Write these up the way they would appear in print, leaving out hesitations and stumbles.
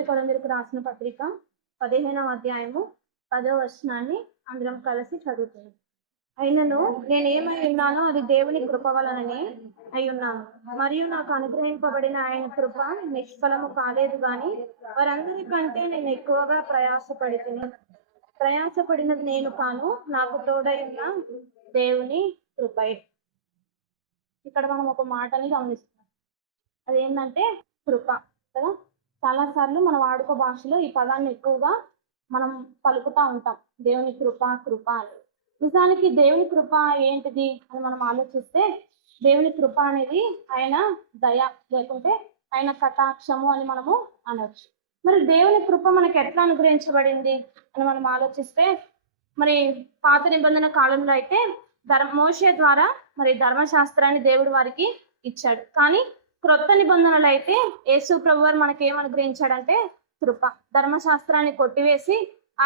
మొదటి కొరింథీయులకు రాసిన పత్రిక 15వ అధ్యాయము 10వ వచనాన్ని అందరం కలిసి చదువుతున్నాం. అయినను నేనేమై ఉన్నానో అది దేవుని కృప వలననే అయ్యున్నాను, మరియు నాకు అనుగ్రహింపబడిన ఆయన కృప నిష్ఫలము కాలేదు గాని వారందరికంటే నేను ఎక్కువగా ప్రయాసపడినది నేను కాను, నాకు తోడై ఉన్న దేవుని కృపయే. ఇక్కడ మనం ఒక మాటని గమనిస్తున్నాం, అదేంటంటే కృప కదా. చాలాసార్లు మన వాడుక భాషలో ఈ పదాన్ని ఎక్కువగా మనం పలుకుతూ ఉంటాం, దేవుని కృప కృప అని. నిజానికి దేవుని కృప ఏంటిది అని మనం ఆలోచిస్తే, దేవుని కృప అనేది ఆయన దయ లేకుంటే ఆయన కటాక్షము అని మనము అనవచ్చు. మరి దేవుని కృప మనకి ఎట్లా అనుగ్రహించబడింది అని మనం ఆలోచిస్తే, మరి పాత నిబంధన కాలంలో అయితే మోషే ద్వారా మరి ధర్మశాస్త్రాన్ని దేవుడు వారికి ఇచ్చాడు. కానీ క్రొత్త నిబంధనలు అయితే యేసు ప్రభువారు మనకి ఏం అనుగ్రహించాడంటే కృప. ధర్మశాస్త్రాన్ని కొట్టివేసి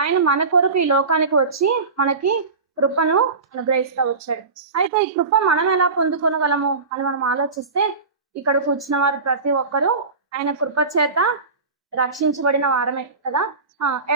ఆయన మన కొరకు ఈ లోకానికి వచ్చి మనకి కృపను అనుగ్రహిస్తూ వచ్చాడు. అయితే ఈ కృప మనం ఎలా పొందుకోగలము అని మనం ఆలోచిస్తే, ఇక్కడ కూర్చున్న వారు ప్రతి ఒక్కరూ ఆయన కృప చేత రక్షించబడిన వారమే కదా.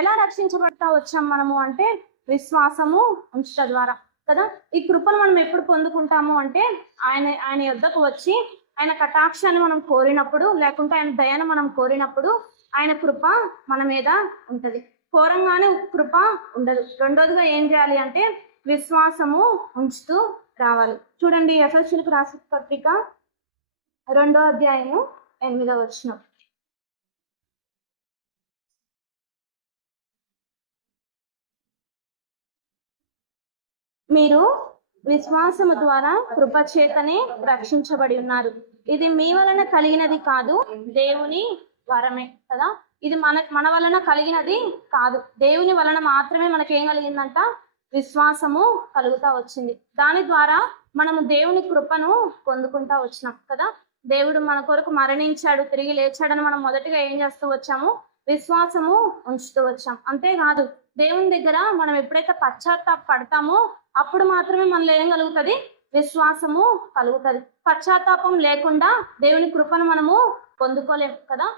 ఎలా రక్షించబడతా వచ్చాం మనము అంటే విశ్వాసము ఉంచుట ద్వారా కదా. ఈ కృపను మనం ఎప్పుడు పొందుకుంటాము అంటే ఆయన యొద్దకు వచ్చి ఆయన కటాక్షాన్ని మనం కోరినప్పుడు, లేకుంటే ఆయన దయను మనం కోరినప్పుడు ఆయన కృప మన మీద ఉంటది. కోరంగానే కృప ఉండదు. రెండోదిగా ఏం చేయాలి అంటే విశ్వాసము ఉంచుతూ రావాలి. చూడండి, ఎఫెసీయులకు రాసిన పత్రిక 2వ అధ్యాయము 8వ వచనం. మీరు విశ్వాసము ద్వారా కృప చేతనే రక్షించబడి ఉన్నారు, ఇది మీ వలన కలిగినది కాదు, దేవుని వరమే కదా. ఇది మన వలన కలిగినది కాదు, దేవుని వలన మాత్రమే మనకి ఏం కలిగిందంట, విశ్వాసము కలుగుతా వచ్చింది. దాని ద్వారా మనము దేవుని కృపను పొందుకుంటా వచ్చినాం కదా. దేవుడు మన కొరకు మరణించాడు, తిరిగి లేచాడని మనం మొదటిగా ఏం చేస్తూ వచ్చాము, విశ్వాసము ఉంచుతూ వచ్చాం. అంతేకాదు, దేవుని దగ్గర మనం ఎప్పుడైతే పశ్చాత్తాప పడతామో అప్పుడు మాత్రమే మనలో ఏం కలుగుతుంది, విశ్వాసము కలుగుతుంది. పశ్చాత్తాపం లేకుండా దేవుని కృపను మనము పొందుకోలేం కదా.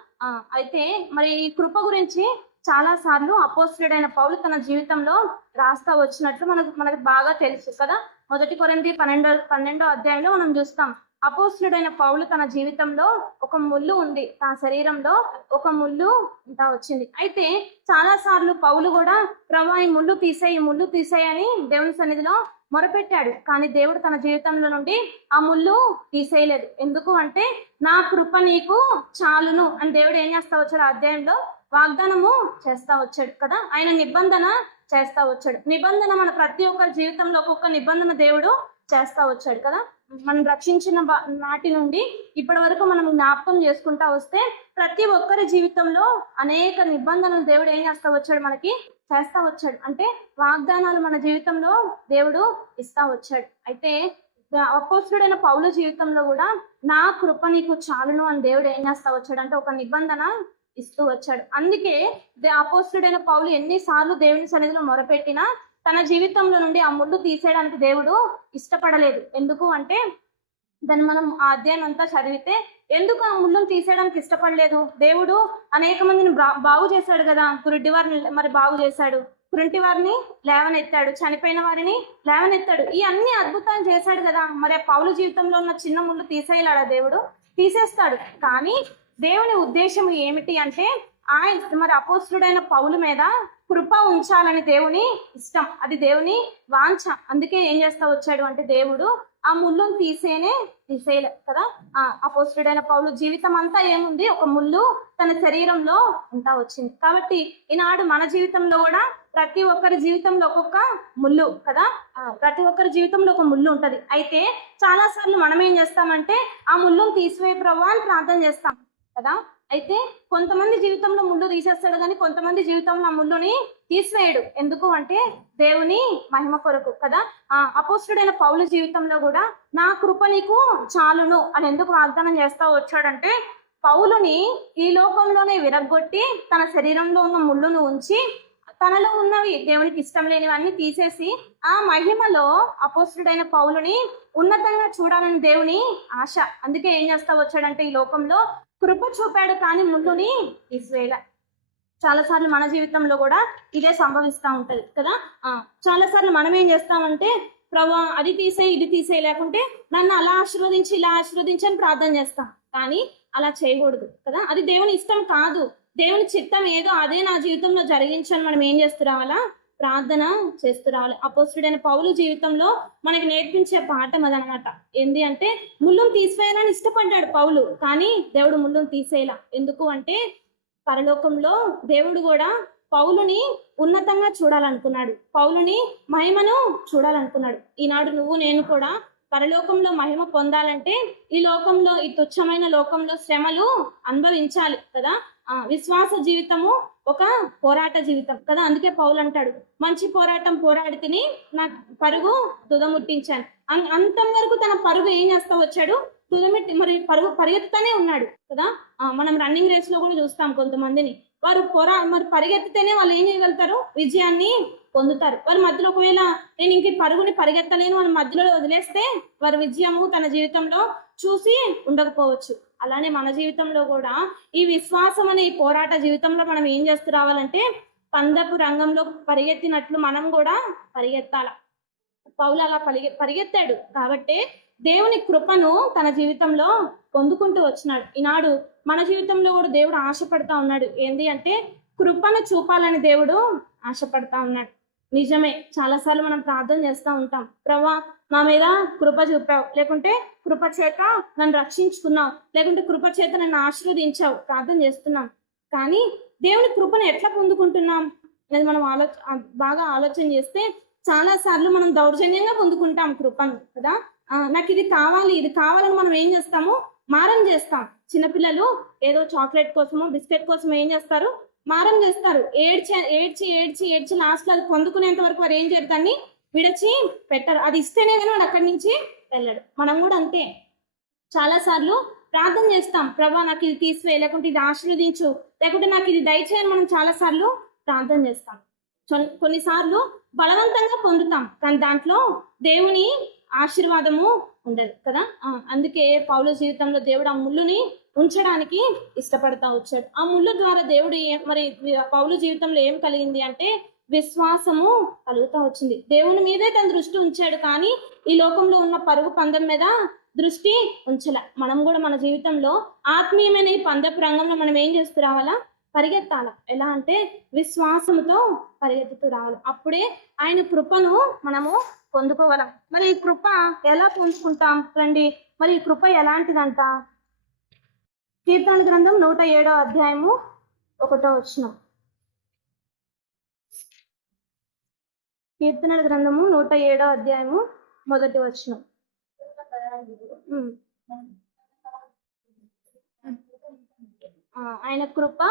అయితే మరి ఈ కృప గురించి చాలా సార్లు అపోస్తలుడైన పౌలు తన జీవితంలో రాస్తా వచ్చినట్లు మనకు బాగా తెలుసు కదా. మొదటి కొరింథీ 12వ అధ్యాయంలో మనం చూస్తాం, అపోస్తలుడైన పౌలు తన జీవితంలో ఒక ముళ్ళు ఉంది, తన శరీరంలో ఒక ముళ్ళు ఉంటా వచ్చింది. అయితే చాలా సార్లు పౌలు కూడా ప్రభువా ఈ ముళ్ళు తీసేయి అని దేవుని సన్నిధిలో మొరపెట్టాడు. కానీ దేవుడు తన జీవితంలో నుండి ఆ ముళ్ళు తీసేయలేదు. ఎందుకు అంటే నా కృప నీకు చాలును అని దేవుడు ఏం చేస్తా వచ్చాడు, ఆ అధ్యాయంలో వాగ్దానము చేస్తా వచ్చాడు కదా. ఆయన నిబంధన చేస్తా వచ్చాడు. నిబంధన మన ప్రతి ఒక్కరి జీవితంలో ఒక్కొక్క నిబంధన దేవుడు చేస్తా వచ్చాడు కదా. మనం రక్షించిన నాటి నుండి ఇప్పటి వరకు మనం జ్ఞాపకం చేసుకుంటా వస్తే ప్రతి ఒక్కరి జీవితంలో అనేక నిబంధనలు దేవుడు ఏం చేస్తా వచ్చాడు, మనకి చేస్తా వచ్చాడు. అంటే వాగ్దానాలు మన జీవితంలో దేవుడు ఇస్తా వచ్చాడు. అయితే అపోస్తలుడైన పౌలు జీవితంలో కూడా నా కృప నీకు చాలును అని దేవుడు ఏం చేస్తా వచ్చాడు అంటే ఒక నిబంధన ఇస్తూ వచ్చాడు. అందుకే అపోస్తలుడైన పౌలు ఎన్నిసార్లు దేవుని సన్నిధిలో మొరపెట్టినా తన జీవితంలో నుండి ఆ ముళ్ళు తీసేయడానికి దేవుడు ఇష్టపడలేదు. ఎందుకు అంటే దాన్ని మనం ఆ అధ్యాయం అంతా చదివితే ఎందుకు ఆ ముళ్ళను తీసేయడానికి ఇష్టపడలేదు, దేవుడు అనేక మందిని బాగు చేశాడు కదా. గురుడి వారిని మరి బాగు చేశాడు, కుంటి వారిని లేవనెత్తాడు, చనిపోయిన వారిని లేవనెత్తాడు, ఈ అన్ని అద్భుతాలు చేశాడు కదా. మరి ఆ పౌలు జీవితంలో ఉన్న చిన్న ముళ్ళు తీసేయలేడా దేవుడు? తీసేస్తాడు. కానీ దేవుని ఉద్దేశం ఏమిటి అంటే ఆయన మరి అపోస్తలుడైన పౌలు మీద కృప ఉంచాలని దేవుని ఇష్టం, అది దేవుని వాంఛ. అందుకే ఏం చేస్తా వచ్చాడు అంటే దేవుడు ఆ ముళ్ళును తీసేయలే కదా. అపోస్తలుడైన పౌలు జీవితం అంతా ఏముంది, ఒక ముళ్ళు తన శరీరంలో ఉంటా వచ్చింది. కాబట్టి ఈనాడు మన జీవితంలో కూడా ప్రతి ఒక్కరి జీవితంలో ఒక్కొక్క ముళ్ళు కదా. ప్రతి ఒక్కరి జీవితంలో ఒక ముళ్ళు ఉంటది. అయితే చాలా సార్లు మనం ఏం చేస్తామంటే ఆ ముళ్ళును తీసివేయ ప్రభువా అని ప్రార్థన చేస్తాం కదా. అయితే కొంతమంది జీవితంలో ముళ్ళు తీసేస్తాడు, కానీ కొంతమంది జీవితంలో ఆ ముళ్ళుని తీసివేయడు. ఎందుకు అంటే దేవుని మహిమ కొరకు కదా. అపోస్తలుడైన పౌలు జీవితంలో కూడా నా కృప నీకు చాలును అని ఎందుకు వాగ్దానం చేస్తా వచ్చాడంటే పౌలుని ఈ లోకంలోనే విరగ్గొట్టి తన శరీరంలో ఉన్న ముళ్ళును ఉంచి తనలో ఉన్నవి దేవునికి ఇష్టం లేనివన్నీ తీసేసి ఆ మహిమలో అపోస్తలుడైన పౌలుని ఉన్నతంగా చూడాలని దేవుని ఆశ. అందుకే ఏం చేస్తా వచ్చాడంటే ఈ లోకంలో కృప చూపాడు, కానీ ముళ్ళుని తీసివేయలే. చాలా సార్లు మన జీవితంలో కూడా ఇదే సంభవిస్తూ ఉంటది కదా. చాలా సార్లు మనం ఏం చేస్తామంటే, ప్రభు అది తీసేయి ఇది తీసేయి, లేకుంటే నన్ను అలా ఆశీర్వదించి ఇలా ఆశీర్వదించి అని ప్రార్థన చేస్తాం. కానీ అలా చేయకూడదు కదా. అది దేవుని ఇష్టం కాదు. దేవుని చిత్తం ఏదో అదే నా జీవితంలో జరిగించని మనం ఏం చేస్తూ రావాలా, ప్రార్థన చేస్తూ రావాలి. అపోస్తుడైన పౌలు జీవితంలో మనకి నేర్పించే పాఠం అదనమాట. ఏంది అంటే, ముళ్ళును తీసివేయాలని ఇష్టపడ్డాడు పౌలు, కానీ దేవుడు ముళ్ళును తీసేయాల. ఎందుకు అంటే పరలోకంలో దేవుడు కూడా పౌలుని ఉన్నతంగా చూడాలనుకున్నాడు, పౌలుని మహిమను చూడాలనుకున్నాడు. ఈనాడు నువ్వు నేను కూడా పరలోకంలో మహిమ పొందాలంటే ఈ లోకంలో, ఈ తుచ్చమైన లోకంలో శ్రమలు అనుభవించాలి కదా. విశ్వాస జీవితము ఒక పోరాట జీవితం కదా. అందుకే పౌలు అంటాడు, మంచి పోరాటం పోరాడి తిని నా పరుగు తుదముట్టించాను. అంతం వరకు తన పరుగు ఏం చేస్తా వచ్చాడు, తుదమిట్టి మరి పరుగు పరిగెత్తుతానే ఉన్నాడు కదా. మనం రన్నింగ్ రేస్ లో కూడా చూస్తాం కొంతమందిని, వారు మరి పరిగెత్తితేనే వాళ్ళు ఏం చేయగలుగుతారు, విజయాన్ని పొందుతారు. వారి మధ్యలో ఒకవేళ నేను ఇంక పరుగుని పరిగెత్తలేను అని మధ్యలో వదిలేస్తే వారి విజయము తన జీవితంలో చూసి ఉండకపోవచ్చు. అలానే మన జీవితంలో కూడా ఈ విశ్వాసం అనే ఈ పోరాట జీవితంలో మనం ఏం చేస్తూ రావాలంటే, పందపు రంగంలో పరిగెత్తినట్లు మనం కూడా పరిగెత్తాల. పౌలు అలా పరిగెత్తాడు కాబట్టి దేవుని కృపను తన జీవితంలో పొందుకుంటూ వచ్చినాడు. ఈనాడు మన జీవితంలో కూడా దేవుడు ఆశపడతా ఉన్నాడు. ఏంది అంటే, కృపను చూపాలని దేవుడు ఆశపడతా ఉన్నాడు. నిజమే, చాలాసార్లు మనం ప్రార్థన చేస్తూ ఉంటాం, ప్రభా నా మీద కృప చూపావు, లేకుంటే కృప చేత నన్ను రక్షించుకున్నావు, లేకుంటే కృప చేత నన్ను ఆశీర్వదించావు, ప్రార్థన చేస్తున్నాం. కానీ దేవుని కృపను ఎట్లా పొందుకుంటున్నాం అనేది మనం బాగా ఆలోచన చేస్తే చాలా సార్లు మనం దౌర్జన్యంగా పొందుకుంటాం కృపను కదా. నాకు ఇది కావాలని మనం ఏం చేస్తాము, మారం చేస్తాం. చిన్నపిల్లలు ఏదో చాక్లెట్ కోసమో బిస్కెట్ కోసం ఏం చేస్తారు, మారం చేస్తారు. ఏడ్చి ఏడ్చి ఏడ్చి ఏడ్చి లాస్ట్లో అది పొందుకునేంత వరకు వారు ఏం చేస్తాన్ని విడిచి పెట్టరు. అది ఇస్తేనే కానీ వాడు అక్కడి నుంచి వెళ్ళాడు. మనం కూడా అంతే, చాలా సార్లు ప్రార్థన చేస్తాం, ప్రభా నాకు ఇది తీసివే, లేకుంటే ఇది ఆశీర్వదించు, లేకుంటే నాకు ఇది దయచేయని మనం చాలా సార్లు ప్రార్థన చేస్తాం. కొన్నిసార్లు బలవంతంగా పొందుతాం, కానీ దాంట్లో దేవుని ఆశీర్వాదము ఉండదు కదా. అందుకే పౌలు జీవితంలో దేవుడు ఆ ముళ్ళుని ఉంచడానికి ఇష్టపడతా వచ్చాడు. ఆ ముళ్ళు ద్వారా దేవుడు మరి పౌలు జీవితంలో ఏం కలిగింది అంటే, విశ్వాసము కలుగుతా వచ్చింది. దేవుని మీదే తన దృష్టి ఉంచాడు, కానీ ఈ లోకంలో ఉన్న పరుగు పందెం మీద దృష్టి ఉంచల. మనం కూడా మన జీవితంలో ఆత్మీయమైన ఈ పందెపు రంగంలో మనం ఏం చేస్తూ రావాలా, పరిగెత్తాల. ఎలా అంటే విశ్వాసంతో పరిగెత్తుతూ రావాలి. అప్పుడే ఆయన కృపను మనము పొందుకోగలం. మరి ఈ కృప ఎలా పొందుకుంటాం రండి. మరి ఈ కృప ఎలాంటిదంట, కీర్తనల గ్రంథం 107వ అధ్యాయము 1వ వచనం. కీర్తనల గ్రంథము 107వ అధ్యాయము 1వ వచనం. ఆయన కృప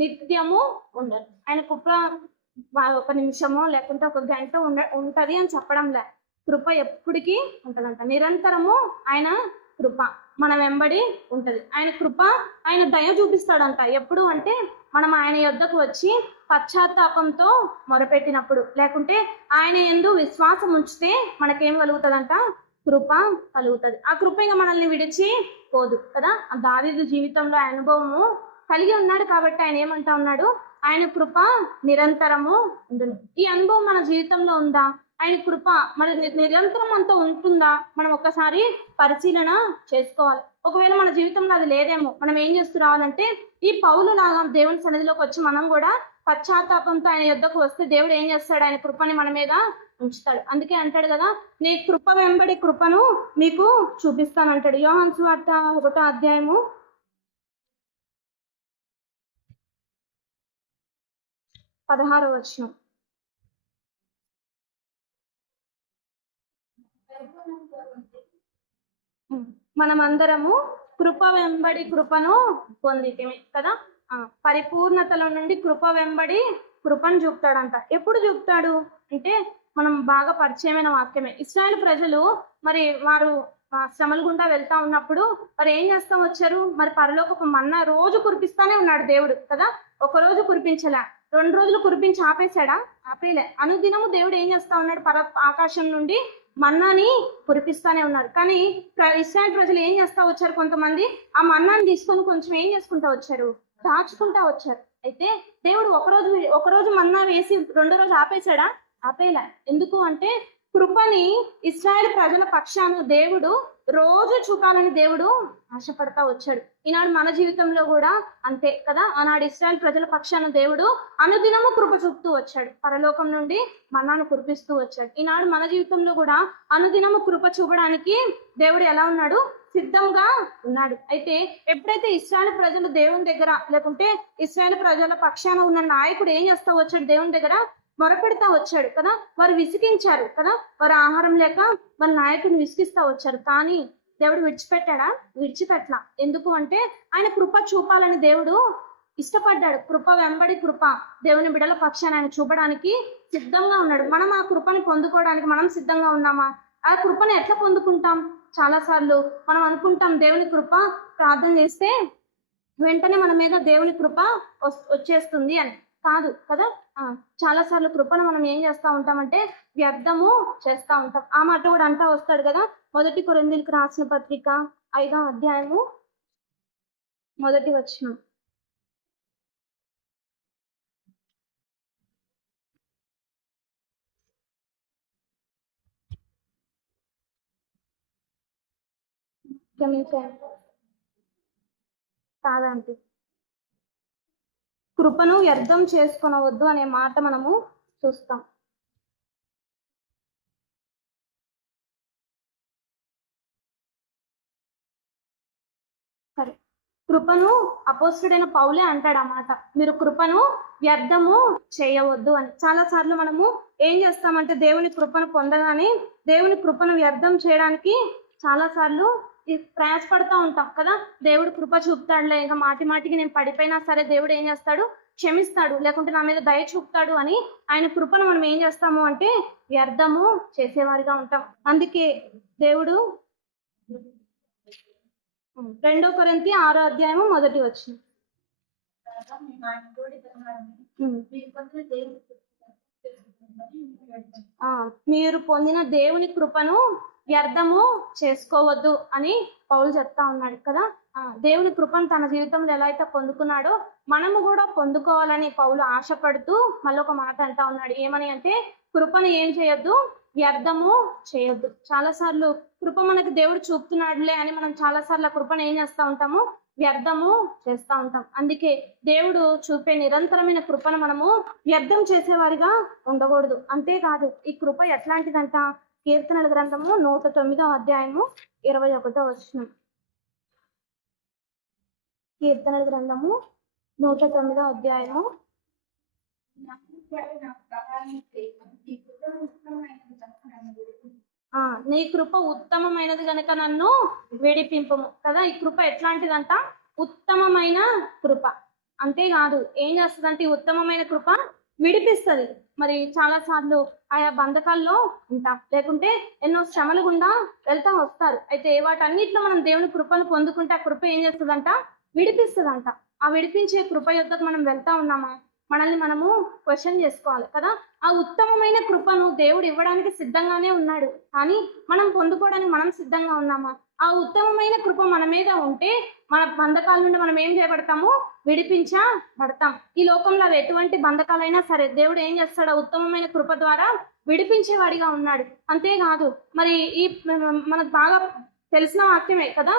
నిత్యము ఉండదు. ఆయన కృప ఒక నిమిషమో లేకుంటే ఒక గంట ఉంటది అని చెప్పడం లే. కృప ఎప్పటికీ ఉంటదంట, నిరంతరము ఆయన కృప మన వెంబడి ఉంటది. ఆయన కృప, ఆయన దయ చూపిస్తాడంట. ఎప్పుడు అంటే మనం ఆయన యొద్దకు వచ్చి పశ్చాత్తాపంతో మొరపెట్టినప్పుడు, లేకుంటే ఆయన యందు విశ్వాసం ఉంచితే మనకేం కలుగుతుందంట, కృప కలుగుతుంది. ఆ కృప ఇంకా మనల్ని విడిచి పోదు కదా. దావీదు జీవితంలో అనుభవము కలిగి ఉన్నాడు కాబట్టి ఆయన ఏమంటా ఉన్నాడు, ఆయన కృప నిరంతరము ఉండును. ఈ అనుభవం మన జీవితంలో ఉందా, ఆయన కృప మన నిరంతరం అంతా ఉంటుందా, మనం ఒక్కసారి పరిశీలన చేసుకోవాలి. ఒకవేళ మన జీవితంలో అది లేదేమో, మనం ఏం చేస్తూ రావాలంటే ఈ పౌలు లాగా దేవుని సన్నిధిలోకి వచ్చి మనం కూడా పశ్చాత్తాపంతో ఆయన యొద్దకు వస్తే దేవుడు ఏం చేస్తాడు, ఆయన కృపని మన మీద ఉంచుతాడు. అందుకే అంటాడు కదా, నీ కృప వెంబడి కృపను మీకు చూపిస్తానంటాడు. యోహాను సువార్త 1వ అధ్యాయము 16వ వచనం. మనమందరము కృప వెంబడి కృపను పొందితమే కదా. పరిపూర్ణతలో నుండి కృప వెంబడి కృపను చూపుతాడంట. ఎప్పుడు చూపుతాడు అంటే మనం బాగా పరిచయమైన వాక్యమే. ఇశ్రాయేలు ప్రజలు మరి వారు శ్రమల గుండా వెళ్తా ఉన్నప్పుడు మరి ఏం చేస్తా వచ్చారు, మరి పరలోకపు మన్నా రోజు కురిపిస్తానే ఉన్నాడు దేవుడు కదా. ఒక రోజు కురిపించలే, 2 రోజులు కురిపించి ఆపేశాడా, ఆపేలే. అనుదినము దేవుడు ఏం చేస్తా ఉన్నాడు, ఆకాశం నుండి మన్నాని కురిపిస్తానే ఉన్నారు. కానీ ఇశ్రాయేలు ప్రజలు ఏం చేస్తా వచ్చారు, కొంతమంది ఆ మన్నాని తీసుకొని కొంచెం ఏం చేసుకుంటా వచ్చారు, దాచుకుంటా వచ్చారు. అయితే దేవుడు ఒకరోజు మన్నా వేసి రెండో రోజు ఆపేశాడా? ఆపేలా. ఎందుకు అంటే కృపని ఇశ్రాయేలు ప్రజల పక్షాన దేవుడు రోజు చూపాలని దేవుడు ఆశపడతా వచ్చాడు. ఈనాడు మన జీవితంలో కూడా అంతే కదా. ఆనాడు ఇశ్రాయేలు ప్రజల పక్షాన దేవుడు అనుదినము కృప చూపుతూ వచ్చాడు. పరలోకం నుండి మన్నాను కురిపిస్తూ వచ్చాడు. ఈనాడు మన జీవితంలో కూడా అనుదినము కృప చూపడానికి దేవుడు ఎలా ఉన్నాడు? సిద్ధంగా ఉన్నాడు. అయితే ఎప్పుడైతే ఇశ్రాయేలు ప్రజలు దేవుని దగ్గర, లేకుంటే ఇశ్రాయేలు ప్రజల పక్షాన ఉన్న నాయకుడు ఏం చేస్తా వచ్చాడు? దేవుని దగ్గర మొరపెడతా వచ్చాడు కదా. వారు విసిగించారు కదా. వారు ఆహారం లేక వాళ్ళ నాయకుడిని విసిగిస్తా వచ్చారు. కానీ దేవుడు విడిచిపెట్టాడా? విడిచిపెట్టలా. ఎందుకు అంటే ఆయన కృప చూపాలని దేవుడు ఇష్టపడ్డాడు. కృప వెంబడి కృప దేవుని బిడ్డల పక్షాన్ని ఆయన చూపడానికి సిద్ధంగా ఉన్నాడు. మనం ఆ కృపని పొందుకోవడానికి మనం సిద్ధంగా ఉన్నామా? ఆ కృపను ఎట్లా పొందుకుంటాం? చాలా సార్లు మనం అనుకుంటాం దేవుని కృప ప్రార్థన చేస్తే వెంటనే మన మీద దేవుని కృప వచ్చేస్తుంది అని. కాదు కదా. చాలా సార్లు కృపను మనం ఏం చేస్తా ఉంటామంటే వ్యర్థము చేస్తా ఉంటాం. ఆ మాట కూడా అంటా వస్తాడు కదా. 1 కొరింథీయులకు రాసిన పత్రిక 5వ అధ్యాయము 1వ వచనం. కాదంటే కృపను వ్యర్థం చేసుకొనవద్దు అనే మాట మనము చూస్తాం. సరే, కృపను అపోస్తుడైన పౌలే అంటాడు ఆ మాట. మీరు కృపను వ్యర్థము చేయవద్దు అని. చాలా సార్లు మనము ఏం చేస్తామంటే దేవుని కృపను పొందగానే దేవుని కృపను వ్యర్థం చేయడానికి చాలా సార్లు ప్రయాసపడతా ఉంటాం కదా. దేవుడు కృప చూపుతాడులే, ఇంకా మాటి మాటికి నేను పడిపోయినా సరే దేవుడు ఏం చేస్తాడు? క్షమిస్తాడు, లేకుంటే నా మీద దయ చూపుతాడు అని ఆయన కృపను మనం ఏం చేస్తాము అంటే వ్యర్థము చేసేవారిగా ఉంటాం. అందుకే దేవుడు 2 కొరింథీ 6వ అధ్యాయము 1వ వచనం. మీరు పొందిన దేవుని కృపను వ్యర్థము చేసుకోవద్దు అని పౌలు చెప్తా ఉన్నాడు కదా. దేవుని కృపను తన జీవితంలో ఎలా అయితే పొందుకున్నాడో మనము కూడా పొందుకోవాలని పౌలు ఆశపడుతూ మళ్ళీ ఒక మాట అంటా ఉన్నాడు. ఏమని అంటే కృపను ఏం చేయొద్దు? వ్యర్థము చేయొద్దు. చాలా సార్లు కృప మనకు దేవుడు చూపుతున్నాడులే అని మనం చాలా సార్లు ఆ కృపను ఏం చేస్తా ఉంటాము? వ్యర్థము చేస్తా ఉంటాం. అందుకే దేవుడు చూపే నిరంతరమైన కృపను మనము వ్యర్థం చేసేవారిగా ఉండకూడదు. అంతేకాదు ఈ కృప ఎట్లాంటిదంట? కీర్తనల గ్రంథము 109వ అధ్యాయము 21వ వచనం. కీర్తనల గ్రంథము 109వ అధ్యాయము నీ కృప ఉత్తమమైనది గనక నన్ను విడిపింపము కదా. ఈ కృప ఎట్లాంటిదంట? ఉత్తమమైన కృప. అంతేకాదు ఏం చేస్తుందంటే ఈ ఉత్తమమైన కృప విడిపిస్తుంది. మరి చాలా సార్లు ఆయా బంధకాల్లో ఉంటాం, లేకుంటే ఎన్నో శ్రమలు గుండా వెళ్తా వస్తారు. అయితే వాటన్నిటిలో మనం దేవుని కృపను పొందుకుంటే ఆ కృప ఏం చేస్తుందంట? విడిపిస్తుందంట. ఆ విడిపించే కృప యొద్దకు మనం వెళ్తా ఉన్నామా? మనల్ని మనము క్వశ్చన్ చేసుకోవాలి కదా. ఆ ఉత్తమమైన కృపను దేవుడు ఇవ్వడానికి సిద్ధంగానే ఉన్నాడు, కానీ మనం పొందుకోవడానికి మనం సిద్ధంగా ఉన్నామా? ఆ ఉత్తమమైన కృప మన మీద ఉంటే మన బంధకాల నుండి మనం ఏం చేయబడతాము? విడిపించబడతాం. ఈ లోకంలో అవి ఎటువంటి బంధకాలైనా సరే దేవుడు ఏం చేస్తాడు? ఉత్తమమైన కృప ద్వారా విడిపించేవాడిగా ఉన్నాడు. అంతేకాదు మరి ఈ మనకు బాగా తెలిసిన వాక్యమే కదా.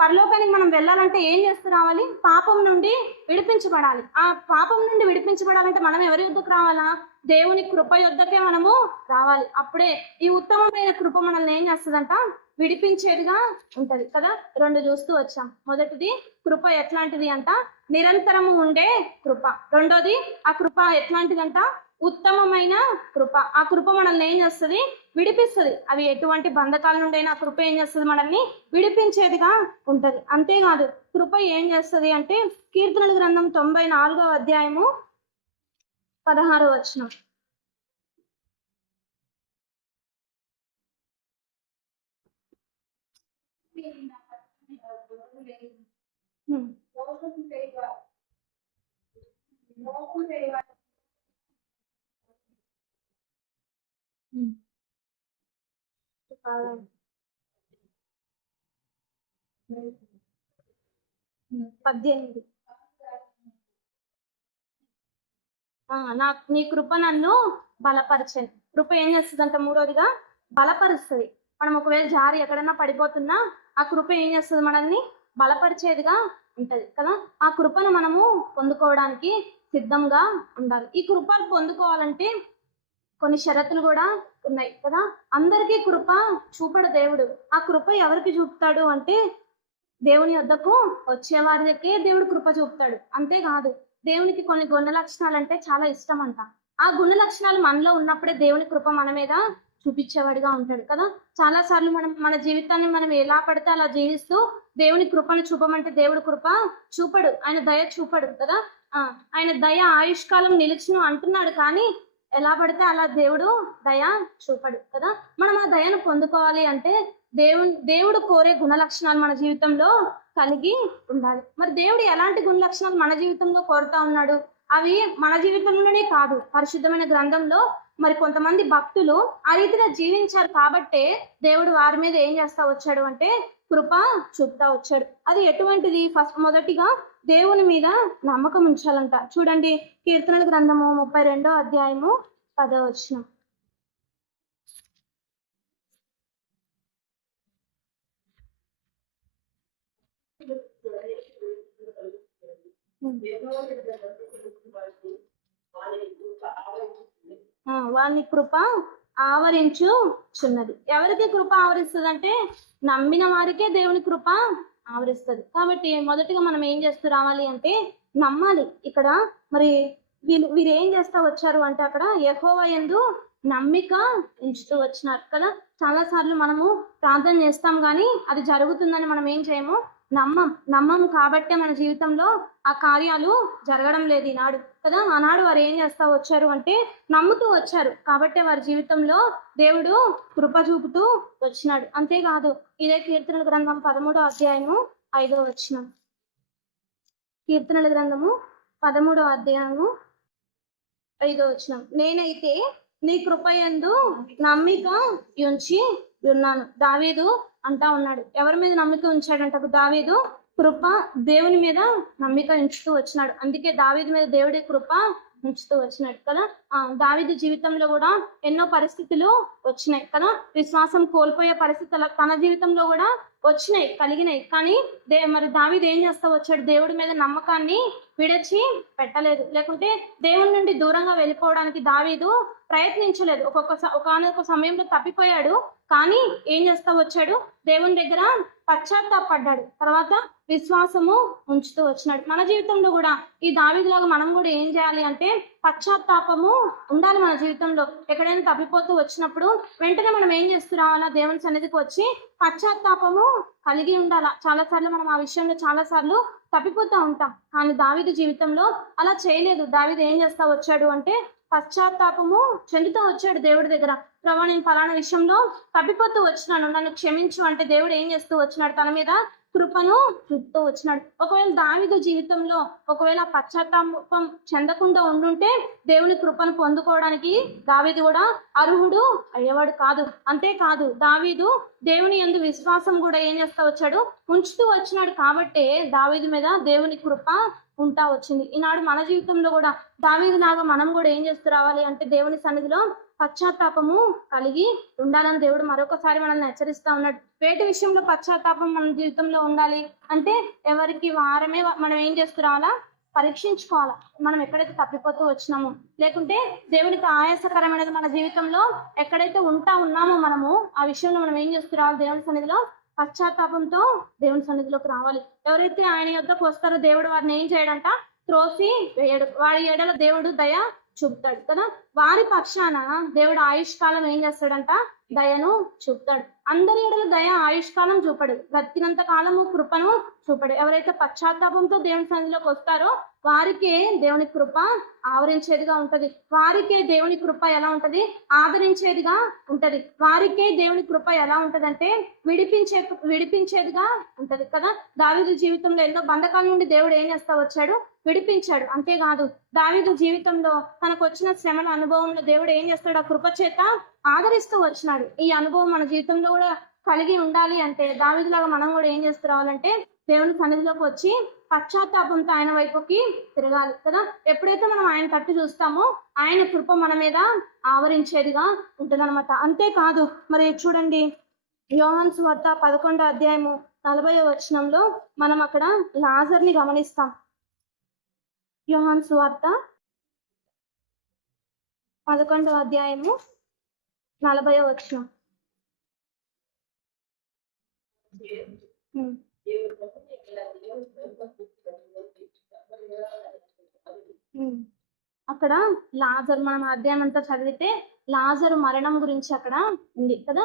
పరలోకానికి మనం వెళ్ళాలంటే ఏం చేస్తూ రావాలి? పాపం నుండి విడిపించబడాలి. ఆ పాపం నుండి విడిపించబడాలంటే మనం ఎవరి యొద్దకు రావాలా? దేవుని కృప యొద్దకే మనము రావాలి. అప్పుడే ఈ ఉత్తమమైన కృప మనల్ని ఏం చేస్తుందంట? విడిపించేదిగా ఉంటది కదా. 2 చూస్తూ వచ్చాం. మొదటిది కృప ఎట్లాంటిది అంట? నిరంతరము ఉండే కృప. రెండోది ఆ కృప ఎట్లాంటిదంట? ఉత్తమమైన కృప. ఆ కృప మనల్ని ఏం చేస్తుంది? విడిపిస్తుంది. అవి ఎటువంటి బంధకాల నుండి అయినా కృప ఏం చేస్తుంది? మనల్ని విడిపించేదిగా ఉంటది. అంతేకాదు కృప ఏం చేస్తుంది అంటే కీర్తనల గ్రంథం 94వ అధ్యాయము 16వ వచనం. నీ కృప నన్ను బలపరచండి. కృప ఏం చేస్తుందంట? మూడోదిగా బలపరుస్తుంది. మనం ఒకవేళ జారి ఎక్కడైనా పడిపోతున్నా ఆ కృప ఏం చేస్తుంది? మనల్ని బలపరిచేదిగా ఉంటది కదా. ఆ కృపను మనము పొందుకోవడానికి సిద్ధంగా ఉండాలి. ఈ కృపను పొందుకోవాలంటే కొన్ని షరతులు కూడా ఉన్నాయి కదా. అందరికీ కృప చూపడు దేవుడు. ఆ కృప ఎవరికి చూపుతాడు అంటే దేవుని వద్దకు వచ్చే వారికే దేవుడు కృప చూపుతాడు. అంతేకాదు, దేవునికి కొన్ని గుణ లక్షణాలు అంటే చాలా ఇష్టం అంట. ఆ గుణ లక్షణాలు మనలో ఉన్నప్పుడే దేవుని కృప మన మీద చూపించేవాడిగా ఉంటాడు కదా. చాలా సార్లు మనం మన జీవితాన్ని మనం ఎలా పడితే అలా జీవిస్తూ దేవుని కృపను చూపమంటే దేవుడు కృప చూపడు, ఆయన దయ చూపడు కదా. ఆయన దయ ఆయుష్కాలం నిలిచును అంటున్నాడు, కానీ ఎలా పడితే అలా దేవుడు దయ చూపడు కదా. మనం ఆ దయను పొందుకోవాలి అంటే దేవుడు కోరే గుణ లక్షణాలు మన జీవితంలో కలిగి ఉండాలి. మరి దేవుడు ఎలాంటి గుణ లక్షణాలు మన జీవితంలో కోరుతా ఉన్నాడు? అవి మన జీవితంలోనే కాదు, పరిశుద్ధమైన గ్రంథంలో మరి కొంతమంది భక్తులు ఆ రీతిగా జీవించారు కాబట్టే దేవుడు వారి మీద ఏం చేస్తా వచ్చాడు అంటే కృప చూపుతా వచ్చాడు. అది ఎటువంటిది? మొదటిగా దేవుని మీద నమ్మకం ఉంచాలంట. చూడండి, కీర్తనల గ్రంథము 32వ అధ్యాయము 10వ వచనం. వాని కృప ఆవరించుచున్నది. ఎవరికి కృప ఆవరిస్తుంది అంటే నమ్మిన వారికే దేవుని కృప ఆవరిస్తుంది. కాబట్టి మొదటిగా మనం ఏం చేస్తూ రావాలి అంటే నమ్మాలి. ఇక్కడ మరి వీరు ఏం చేస్తా వచ్చారు అంటే అక్కడ యెహోవా యందు నమ్మిక ఉంచుతూ వచ్చినారు కదా. చాలా సార్లు మనము ప్రార్థన చేస్తాం, కానీ అది జరుగుతుందని మనం ఏం చేయము, నమ్మము కాబట్టే మన జీవితంలో ఆ కార్యాలు జరగడం లేదు ఈనాడు కదా. ఆనాడు వారు ఏం చేస్తా వచ్చారు అంటే నమ్ముతూ వచ్చారు కాబట్టే వారి జీవితంలో దేవుడు కృప చూపుతూ వచ్చినాడు. అంతేకాదు, ఇదే కీర్తనల గ్రంథం 13వ అధ్యాయము 5వ వచనం. కీర్తనల గ్రంథము 13వ అధ్యాయము 5వ వచనం. నేనైతే నీ కృపయందు నమ్మిక ఉంచి ఉన్నాను. దావీదు అంటా ఉన్నాడు. ఎవరి మీద నమ్మిక ఉంచాడంట? దావీదు దేవుని మీద నమ్మిక ఉంచుతూ వచ్చినాడు. అందుకే దావీదు మీద దేవుడి కృప ఉంచుతూ వచ్చినాడు కదా. దావీదు జీవితంలో కూడా ఎన్నో పరిస్థితులు వచ్చినాయి కదా. విశ్వాసం కోల్పోయే పరిస్థితులు తన జీవితంలో కూడా కలిగినాయి. కానీ మరి దావీదు ఏం చేస్తా వచ్చాడు? దేవుడి మీద నమ్మకాన్ని విడిచి పెట్టలేదు. లేకుంటే దేవుని నుండి దూరంగా వెళ్ళిపోవడానికి దావీదు ప్రయత్నించలేదు. ఒక్కొక్క సమయంలో తప్పిపోయాడు, కానీ ఏం చేస్తా వచ్చాడు? దేవుని దగ్గర పశ్చాత్తాపడ్డాడు. తర్వాత విశ్వాసము ఉంచుతూ వచ్చినాడు. మన జీవితంలో కూడా ఈ దావీదులాగా మనం కూడా ఏం చేయాలి అంటే పశ్చాత్తాపము ఉండాలి మన జీవితంలో. ఎక్కడైనా తప్పిపోతూ వచ్చినప్పుడు వెంటనే మనం ఏం చేస్తూ రావాలా? దేవుని సన్నిధికి వచ్చి పశ్చాత్తాపము కలిగి ఉండాలా. చాలాసార్లు మనం ఆ విషయంలో చాలాసార్లు తప్పిపోతూ ఉంటాం, కానీ దావీదు జీవితంలో అలా చేయలేదు. దావీదు ఏం చేస్తా వచ్చాడు అంటే పశ్చాత్తాపము చెందుతూ వచ్చాడు దేవుడి దగ్గర. ప్రభా, నేను పలానా విషయంలో తప్పిపోతూ వచ్చినాను, నన్ను క్షమించు అంటే దేవుడు ఏం చేస్తూ వచ్చినాడు? తన మీద కృపను చూపుతూ వచ్చినాడు. ఒకవేళ దావీదు జీవితంలో ఒకవేళ పశ్చాత్తాపం చెందకుండా ఉండుంటే దేవుని కృపను పొందుకోవడానికి దావీదు కూడా అర్హుడు అయ్యేవాడు కాదు. అంతేకాదు, దావీదు దేవుని యందు విశ్వాసం కూడా ఏం చేస్తా వచ్చాడు? ఉంచుతూ వచ్చినాడు. కాబట్టే దావీదు మీద దేవుని కృప ఉంటా వచ్చింది. ఈనాడు మన జీవితంలో కూడా దావీదు లాగా మనం కూడా ఏం చేస్తూ రావాలి అంటే దేవుని సన్నిధిలో పశ్చాత్తాపము కలిగి ఉండాలని దేవుడు మరొకసారి మనల్ని హెచ్చరిస్తా ఉన్నాడు. వేటి విషయంలో పశ్చాత్తాపం మన జీవితంలో ఉండాలి అంటే ఎవరికి వారమే మనం ఏం చేస్తూ రావాలా? పరీక్షించుకోవాలా. మనం ఎక్కడైతే తప్పిపోతూ వచ్చినామో, లేకుంటే దేవునికి ఆయాసకరమైనది మన జీవితంలో ఎక్కడైతే ఉన్నామో మనము ఆ విషయంలో మనం ఏం చేస్తూ రావాలి? దేవుని సన్నిధిలో పశ్చాత్తాపంతో దేవుని సన్నిధిలోకి రావాలి. ఎవరైతే ఆయన యొద్దకు వస్తారో దేవుడు వారిని ఏం చేయడంట? త్రోసి వేయడు. వారి ఎడల దేవుడు దయ చూపుతాడు కదా. వారి పక్షాన దేవుడు ఆయుష్కాలం ఏం చేస్తాడంట? దయను చూపుతాడు. అందరి ఎడల దయ ఆయుష్కాలం చూపడు, బ్రతికినంత కాలము కృపను చూపడు. ఎవరైతే పశ్చాత్తాపంతో దేవుని సన్నిధిలోకి వస్తారో వారికే దేవుని కృప ఆవరించేదిగా ఉంటది. వారికే దేవుని కృప ఎలా ఉంటది? ఆదరించేదిగా ఉంటది. వారికే దేవుని కృప ఎలా ఉంటదంటే విడిపించేదిగా ఉంటది కదా. దావీదు జీవితంలో ఎన్నో బంధకాల నుండి దేవుడు ఏం చేస్తా వచ్చాడు? విడిపించాడు. అంతేకాదు, దావీదు జీవితంలో తనకు వచ్చిన శ్రమల అనుభవంలో దేవుడు ఏం చేస్తాడు? ఆ కృప చేత ఆదరిస్తూ వచ్చినాడు. ఈ అనుభవం మన జీవితంలో కూడా కలిగి ఉండాలి అంటే దావీదులాగా మనం కూడా ఏం చేస్తూ రావాలంటే దేవుని సన్నిధిలోకి వచ్చి పశ్చాత్తాపంతో ఆయన వైపుకి తిరగాలి కదా. ఎప్పుడైతే మనం ఆయన తట్టు చూస్తామో ఆయన కృప మన మీద ఆవరించేదిగా ఉంటుందన్నమాట. అంతేకాదు మరి చూడండి, యోహాను సువార్త 11వ అధ్యాయము 40వ వచనంలో మనం అక్కడ లాజర్ని గమనిస్తాం. యోహాను సువార్త 11వ అధ్యాయము 40వ వచనం. అక్కడ లాజరు, మనం అధ్యాయం అంతా చదివితే లాజరు మరణం గురించి అక్కడ ఉంది కదా.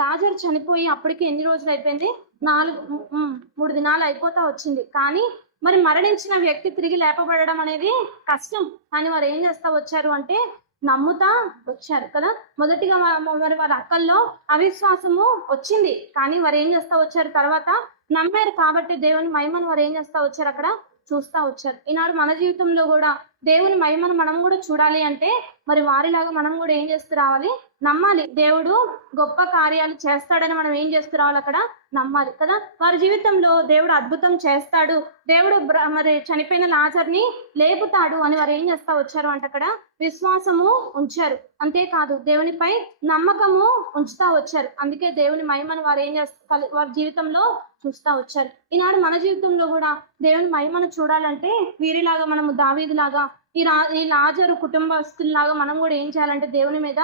లాజరు చనిపోయి అప్పటికి ఎన్ని రోజులు అయిపోయింది? 3 దినాలు అయిపోతా వచ్చింది. కానీ మరి మరణించిన వ్యక్తి తిరిగి లేపబడడం అనేది కష్టం. కానీ వారు ఏం చేస్తా వచ్చారు అంటే నమ్ముతా వచ్చారు కదా. మొదటిగా మరి వారి అక్కల్లో అవిశ్వాసము వచ్చింది, కానీ వారు ఏం చేస్తా వచ్చారు? తర్వాత నమ్మారు కాబట్టి దేవుని మహిమను వారు ఏం చేస్తా వచ్చారు? అక్కడ చూస్తా వచ్చారు. ఈనాడు మన జీవితంలో కూడా దేవుని మహిమను మనం కూడా చూడాలి అంటే మరి వారిలాగా మనం కూడా ఏం చేస్తూ రావాలి? నమ్మాలి. దేవుడు గొప్ప కార్యాలు చేస్తాడని మనం ఏం చేస్తూ రావాలి? అక్కడ నమ్మాలి కదా. వారి జీవితంలో దేవుడు అద్భుతం చేస్తాడు, దేవుడు మరి చనిపోయిన లాజర్ని లేపుతాడు అని వారు ఏం చేస్తా వచ్చారు అంటే అక్కడ విశ్వాసము ఉంచారు. అంతేకాదు దేవునిపై నమ్మకము ఉంచుతా వచ్చారు. అందుకే దేవుని మహిమను వారు ఏం చేస్తారు? వారి జీవితంలో చూస్తా వచ్చారు. ఈనాడు మన జీవితంలో కూడా దేవుని మహిమను చూడాలంటే వీరిలాగా మనము దావీదులాగా ఈ లాజరు కుటుంబస్తుల్లాగా మనం కూడా ఏం చేయాలంటే దేవుని మీద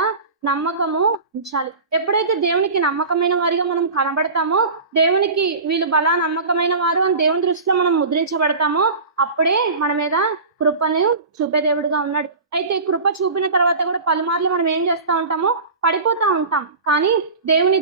నమ్మకము ఉంచాలి. ఎప్పుడైతే దేవునికి నమ్మకమైన వారిగా మనం కనబడతామో, దేవునికి వీళ్ళు బలా నమ్మకమైన వారు అని దేవుని దృష్టిలో మనం ముద్రించబడతామో అప్పుడే మన మీద కృపను చూపే దేవుడుగా ఉన్నాడు. అయితే కృప చూపిన తర్వాత కూడా పలుమార్లు మనం ఏం చేస్తూ ఉంటామో పడిపోతూ ఉంటాం. కానీ దేవుని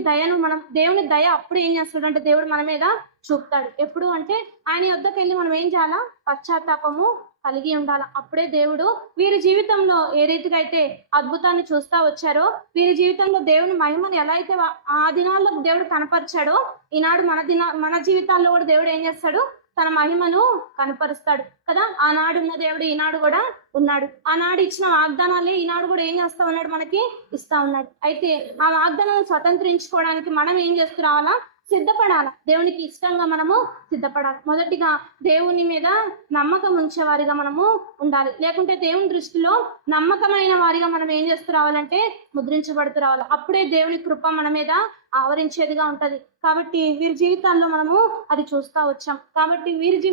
దయ అప్పుడు ఏం చేస్తాడంటే దేవుడు మన మీద చూపుతాడు. ఎప్పుడు అంటే ఆయన యొద్దకు వెళ్ళి మనం ఏం చేయాలా? పశ్చాత్తాపము కలిగి ఉండాలి. అప్పుడే దేవుడు వీరి జీవితంలో ఏ రీతిగా అయితే అద్భుతాన్ని చూస్తా వచ్చారో, వీరి జీవితంలో దేవుని మహిమను ఎలా అయితే ఆ దినాల్లో దేవుడు కనపరిచాడో, ఈనాడు మన జీవితాల్లో కూడా దేవుడు ఏం చేస్తాడు? తన మహిమను కనపరుస్తాడు కదా. ఆనాడు ఉన్న దేవుడు ఈనాడు కూడా ఉన్నాడు. ఆనాడు ఇచ్చిన వాగ్దానాలే ఈనాడు కూడా ఏం చేస్తా ఉన్నాడు? మనకి ఇస్తా ఉన్నాడు. అయితే ఆ వాగ్దానాలను స్వతంత్రించుకోవడానికి మనం ఏం చేస్తూ రావాలా? సిద్ధపడాలి. దేవునికి ఇష్టంగా మనము సిద్ధపడాలి. మొదటిగా దేవుని మీద నమ్మకం ఉంచేవారిగా మనము ఉండాలి. లేకుంటే దేవుని దృష్టిలో నమ్మకమైన వారిగా మనం ఏం చేస్తూ రావాలంటే ముద్రించబడుతూ రావాలి. అప్పుడే దేవుని కృప మన మీద ఆవరించేదిగా ఉంటది. కాబట్టి వీరి జీవితాల్లో మనము అది చూస్తా వచ్చాం. కాబట్టి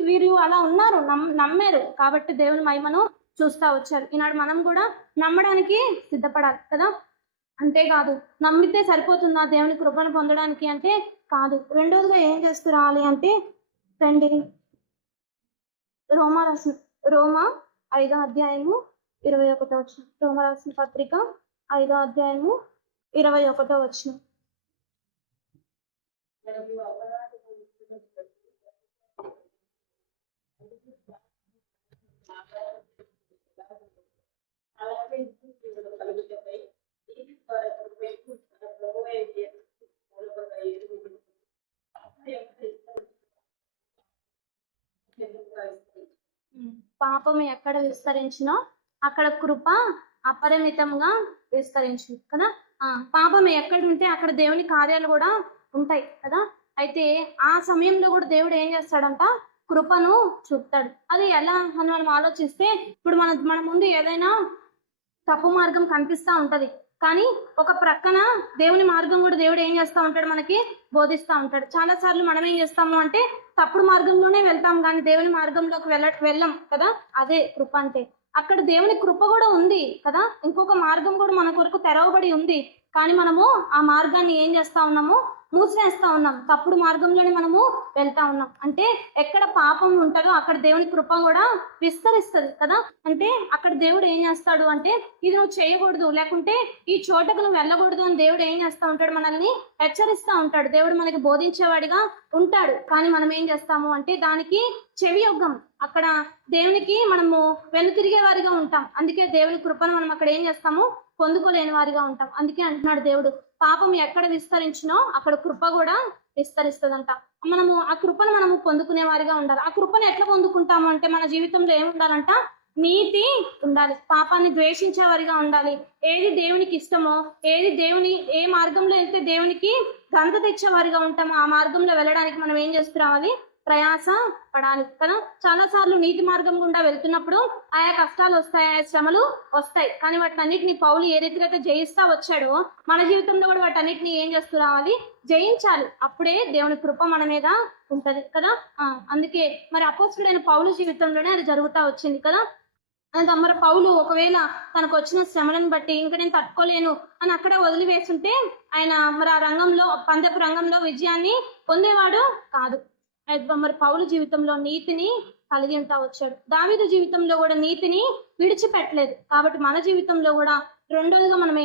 వీరు అలా ఉన్నారు, నమ్మారు కాబట్టి దేవుని మహిమను చూస్తా వచ్చారు. ఈనాడు మనం కూడా నమ్మడానికి సిద్ధపడాలి కదా. అంతేకాదు నమ్మితే సరిపోతుందా దేవుని కృపను పొందడానికి అంటే కాదు. రెండోదిగా ఏం చేస్తూ రావాలి అంటే రండి, రోమా 5వ అధ్యాయము 21వ వచనం. రోమా రాసిన పత్రిక 5వ అధ్యాయము 21వ వచనం. పాపం ఎక్కడ విస్తరించినో అక్కడ కృప అపరిమితంగా విస్తరించింది కదా. పాపం ఎక్కడ ఉంటే అక్కడ దేవుని కార్యాలు కూడా ఉంటాయి కదా. అయితే ఆ సమయంలో కూడా దేవుడు ఏం చేస్తాడంట? కృపను చూపుతాడు. అది ఎలా అని మనం ఆలోచిస్తే, ఇప్పుడు మన ముందు ఏదైనా తప్పు మార్గం కనిపిస్తా ఉంటది, కానీ ఒక ప్రక్కన దేవుని మార్గం కూడా దేవుడు ఏం చేస్తా ఉంటాడు? మనకి బోధిస్తూ ఉంటాడు. చాలా సార్లు మనం ఏం చేస్తాము అంటే తప్పుడు మార్గంలోనే వెళ్తాం, కానీ దేవుని మార్గంలోకి వెళ్ళం కదా. అదే కృప అంటే. అక్కడ దేవుని కృప కూడా ఉంది కదా. ఇంకొక మార్గం కూడా మన కొరకు తెరవబడి ఉంది, కానీ మనము ఆ మార్గాన్ని ఏం చేస్తా ఉన్నాము? మూసివేస్తా ఉన్నాం. తప్పుడు మార్గంలోనే మనము వెళ్తా ఉన్నాం. అంటే ఎక్కడ పాపం ఉంటుందో అక్కడ దేవుని కృప కూడా విస్తరిస్తుంది కదా. అంటే అక్కడ దేవుడు ఏం చేస్తాడు అంటే ఇది నువ్వు చేయకూడదు, లేకుంటే ఈ చోటకు నువ్వు వెళ్ళకూడదు అని దేవుడు ఏం చేస్తా ఉంటాడు? మనల్ని హెచ్చరిస్తూ ఉంటాడు. దేవుడు మనకి బోధించేవాడిగా ఉంటాడు, కానీ మనం ఏం చేస్తాము అంటే దానికి చెవి యొగ్గం. అక్కడ దేవునికి మనము వెనుతిరిగే వారిగా ఉంటాం. అందుకే దేవుని కృపను మనం అక్కడ ఏం చేస్తాము? పొందుకోలేని వారిగా ఉంటాం. అందుకే అంటున్నాడు దేవుడు, పాపం ఎక్కడ విస్తరించినో అక్కడ కృప కూడా విస్తరిస్తుందంట. మనము ఆ కృపను మనము పొందుకునే వారిగా ఉండాలి. ఆ కృపను ఎట్లా పొందుకుంటాము అంటే మన జీవితంలో ఏముండాలంట? నీతి ఉండాలి. పాపాన్ని ద్వేషించే వారిగా ఉండాలి. ఏది దేవునికి ఇష్టమో, ఏ మార్గంలో వెళ్తే దేవునికి ఘనత తెచ్చే వారిగా ఉంటామో ఆ మార్గంలో వెళ్ళడానికి మనం ఏం చేస్తూ రావాలి? ప్రయాస పడాలి కదా. చాలా సార్లు నీతి మార్గం గుండా వెళ్తున్నప్పుడు ఆయా కష్టాలు వస్తాయి, ఆయా శ్రమలు వస్తాయి. కానీ వాటన్నిటిని పౌలు ఏ రీతిగా అయితే జయిస్తా వచ్చాడో మన జీవితంలో కూడా వాటన్నిటిని ఏం చేస్తూ రావాలి, జయించాలి. అప్పుడే దేవుని కృప మన మీద ఉంటది కదా. అందుకే మరి అపోస్తుడైన పౌలు జీవితంలోనే అది జరుగుతా వచ్చింది కదా. అంత మరి పౌలు ఒకవేళ తనకు వచ్చిన శ్రమలను బట్టి ఇంకా నేను తట్టుకోలేను అని అక్కడే వదిలివేస్తుంటే ఆయన మరి ఆ రంగంలో, పందెపు రంగంలో విజయాన్ని పొందేవాడు కాదు. మరి పౌలు జీవితంలో నీతిని కలిగి ఉంటా వచ్చాడు. దావీదు జీవితంలో కూడా నీతిని విడిచిపెట్టలేదు. కాబట్టి మన జీవితంలో కూడా రెండోదిగా మనం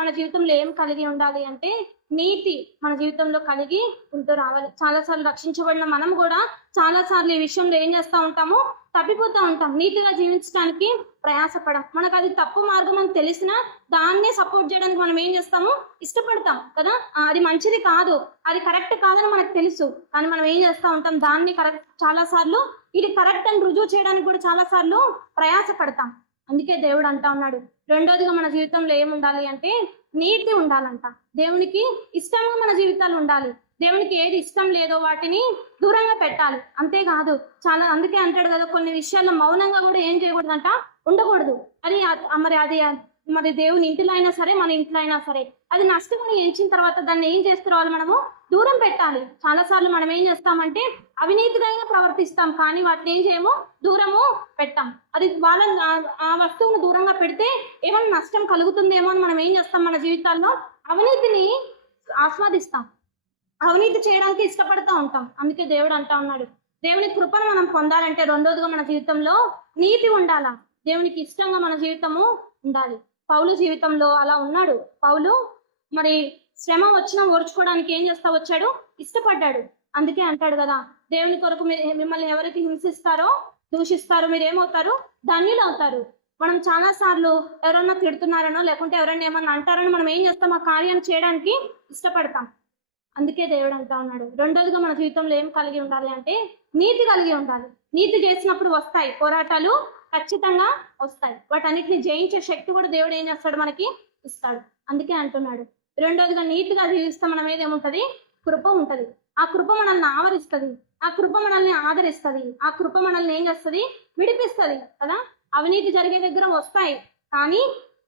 మన జీవితంలో ఏం కలిగి ఉండాలి అంటే నీతి మన జీవితంలో కలిగి ఉంటూ రావాలి. చాలాసార్లు రక్షించబడిన మనం కూడా చాలాసార్లు ఈ విషయంలో ఏం చేస్తూ ఉంటాము, తప్పిపోతూ ఉంటాం. నీతిగా జీవించడానికి ప్రయాసపడం. మనకు అది తప్పు మార్గం అని తెలిసినా దాన్నే సపోర్ట్ చేయడానికి మనం ఏం చేస్తాము, ఇష్టపడతాం కదా. అది మంచిది కాదు, అది కరెక్ట్ కాదని మనకు తెలుసు, కానీ మనం ఏం చేస్తూ ఉంటాం, దాన్ని కరెక్ట్ చాలా సార్లు ఇది కరెక్ట్ అని రుజువు చేయడానికి కూడా చాలా సార్లు ప్రయాసపడతాం. అందుకే దేవుడు అంటా ఉన్నాడు, రెండోదిగా మన జీవితంలో ఏముండాలి అంటే నీతి ఉండాలంట. దేవునికి ఇష్టంగా మన జీవితాలు ఉండాలి. దేవునికి ఏది ఇష్టం లేదో వాటిని దూరంగా పెట్టాలి. అంతేకాదు అందుకే అంటాడు కదా, కొన్ని విషయాల్లో మౌనంగా కూడా ఏం చేయకూడదంట, ఉండకూడదు. మరి దేవుని ఇంటిలో అయినా సరే, మన ఇంట్లో అయినా సరే, అది నష్టమని ఎంచిన తర్వాత దాన్ని ఏం చేస్తున్నావాలి, మనము దూరం పెట్టాలి. చాలా సార్లు మనం ఏం చేస్తామంటే అవినీతిగా ప్రవర్తిస్తాం, కానీ వాటిని ఏం చేయము, దూరము పెట్టాం. అది ఆ వస్తువును దూరంగా పెడితే ఏమైనా నష్టం కలుగుతుందేమో అని మనం ఏం చేస్తాం, మన జీవితాల్లో అవినీతిని ఆస్వాదిస్తాం, అవినీతి చేయడానికి ఇష్టపడుతూ ఉంటాం. అందుకే దేవుడు అంటా ఉన్నాడు, దేవుని కృపను మనం పొందాలంటే రెండోదిగా మన జీవితంలో నీతి ఉండాలా, దేవునికి ఇష్టంగా మన జీవితము ఉండాలి. పౌలు జీవితంలో అలా ఉన్నాడు. పౌలు మరి శ్రమ వచ్చినా ఓర్చుకోవడానికి ఏం చేస్తా వచ్చాడు, ఇష్టపడ్డాడు. అందుకే అంటాడు కదా, దేవుని కొరకు మిమ్మల్ని ఎవరైతే హింసిస్తారో, దూషిస్తారో, మీరు ఏమవుతారు, ధన్యులు అవుతారు. మనం చాలా సార్లు ఎవరన్నా తిడుతున్నారనో లేకుంటే ఎవరైనా ఏమన్నా అంటారనో మనం ఏం చేస్తాం, ఆ కార్యాన్ని చేయడానికి ఇష్టపడతాం. అందుకే దేవుడు అంటా ఉన్నాడు, రెండోదిగా మన జీవితంలో ఏం కలిగి ఉండాలి అంటే నీతి కలిగి ఉండాలి. నీతి చేసినప్పుడు వస్తాయి పోరాటాలు, ఖచ్చితంగా వస్తాయి. వాటన్నిటిని జయించే శక్తి కూడా దేవుడు ఏం చేస్తాడు, మనకి ఇస్తాడు. అందుకే అంటున్నాడు, రెండోదిగా నీతిగా జీవిస్తే మన మీద ఏముంటది, కృప ఉంటది. ఆ కృప మనల్ని ఆవరిస్తుంది, ఆ కృప మనల్ని ఆదరిస్తుంది, ఆ కృప మనల్ని ఏం చేస్తుంది, విడిపిస్తుంది కదా. అవినీతి జరిగే దగ్గర వస్తాయి, కానీ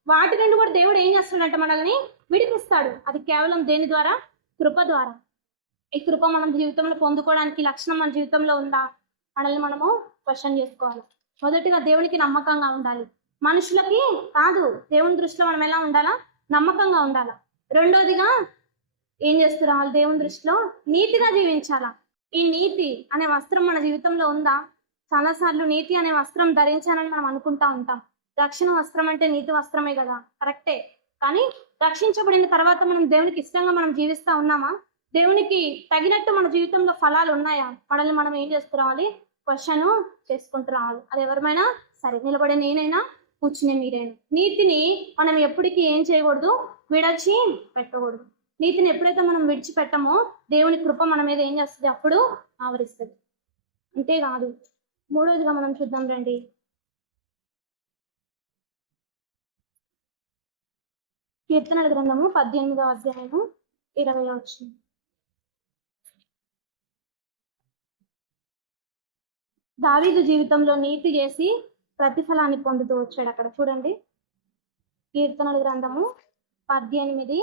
వాటి నుండి కూడా దేవుడు ఏం చేస్తాడంటే మనల్ని విడిపిస్తాడు. అది కేవలం దేని ద్వారా, కృప ద్వారా. ఈ కృప మనం జీవితంలో పొందుకోవడానికి లక్షణం మన జీవితంలో ఉందా, మనల్ని మనము క్వశ్చన్ చేసుకోవాలి. మొదటిగా దేవునికి నమ్మకంగా ఉండాలి, మనుషులకి కాదు. దేవుని దృష్టిలో మనం ఎలా ఉండాలా, నమ్మకంగా ఉండాలా. రెండోదిగా ఏం చేస్తున్నారు, దేవుని దృష్టిలో నీతిగా జీవించాలా. ఈ నీతి అనే వస్త్రం మన జీవితంలో ఉందా? చాలా సార్లు నీతి అనే వస్త్రం ధరించాలని మనం అనుకుంటా ఉంటాం. రక్షణ వస్త్రం అంటే నీతి వస్త్రమే కదా, కరెక్టే. కానీ రక్షించబడిన తర్వాత మనం దేవునికి ఇష్టంగా మనం జీవిస్తా ఉన్నామా? దేవునికి తగినట్టు మన జీవితంలో ఫలాలు ఉన్నాయా? మనల్ని మనం ఏం చేస్తురావాలి, క్వశ్చన్ చేసుకుంటూ రావాలి. అది ఎవరిమైనా సరే, నిలబడే నేనైనా, కూర్చునే మీరైనా. నీతిని మనం ఎప్పటికీ ఏం చేయకూడదు, విడిచి పెట్టకూడదు. నీతిని ఎప్పుడైతే మనం విడిచిపెట్టమో దేవుని కృప మన మీద ఏం చేస్తుంది, అప్పుడు ఆవరిస్తుంది. అంతేకాదు, మూడోదిగా మనం చూద్దాం రండి. కీర్తనల గ్రంథము 18వ అధ్యాయము 20వ వచనం. దావీదు జీవితంలో నీతి చేసి ప్రతిఫలాన్ని పొందుతూ వచ్చాడు. అక్కడ చూడండి, కీర్తనల గ్రంథము 18:20.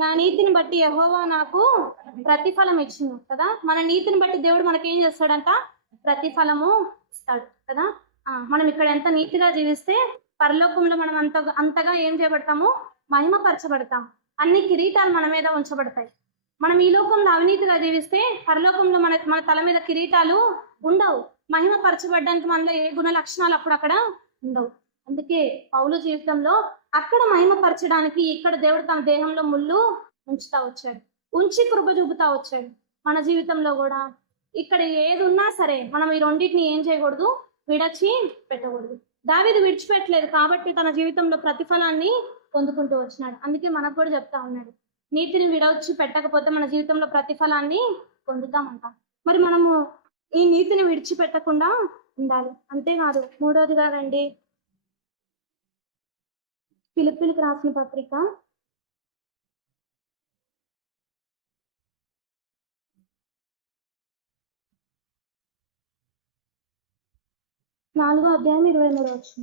నా నీతిని బట్టి యెహోవా నాకు ప్రతిఫలం ఇచ్చింది కదా. మన నీతిని బట్టి దేవుడు మనకేం చేస్తాడంట, ప్రతిఫలము ఇస్తాడు కదా. మనం ఇక్కడ ఎంత నీతిగా జీవిస్తే పరలోకంలో మనం అంతగా ఏం చేయబడతాము, మహిమపరచబడతాం. అన్ని కిరీటాలు మన మీద ఉంచబడతాయి. మనం ఈ లోకంలో అవినీతిగా జీవిస్తే పరలోకంలో మన తల మీద కిరీటాలు ఉండవు. మహిమపరచబడడానికి మనలో ఏ గుణ లక్షణాలు అప్పుడు అక్కడ ఉండవు. అందుకే పౌలు జీవితంలో అక్కడ మహిమపరచడానికి ఇక్కడ దేవుడు తన దేహంలో ముళ్ళు ఉంచుతా వచ్చాడు, ఉంచి కృప చూపుతా వచ్చాడు. మన జీవితంలో కూడా ఇక్కడ ఏది ఉన్నా సరే మనం ఈ రెండింటిని ఏం చేయకూడదు, విడిచి పెట్టకూడదు. దావీదు విడిచిపెట్టలేదు కాబట్టి తన జీవితంలో ప్రతిఫలాన్ని పొందుకుంటూ వచ్చినాడు. అందుకే మనకు కూడా చెప్తా ఉన్నాడు, నీతిని విడవచ్చి పెట్టకపోతే మన జీవితంలో ప్రతిఫలాన్ని పొందుతామంట. మరి మనము ఈ నీతిని విడిచిపెట్టకుండా ఉండాలి. అంతేకాదు, మూడోదిగా రండి, ఫిలిప్పీలకు రాసిన పత్రిక 4:23.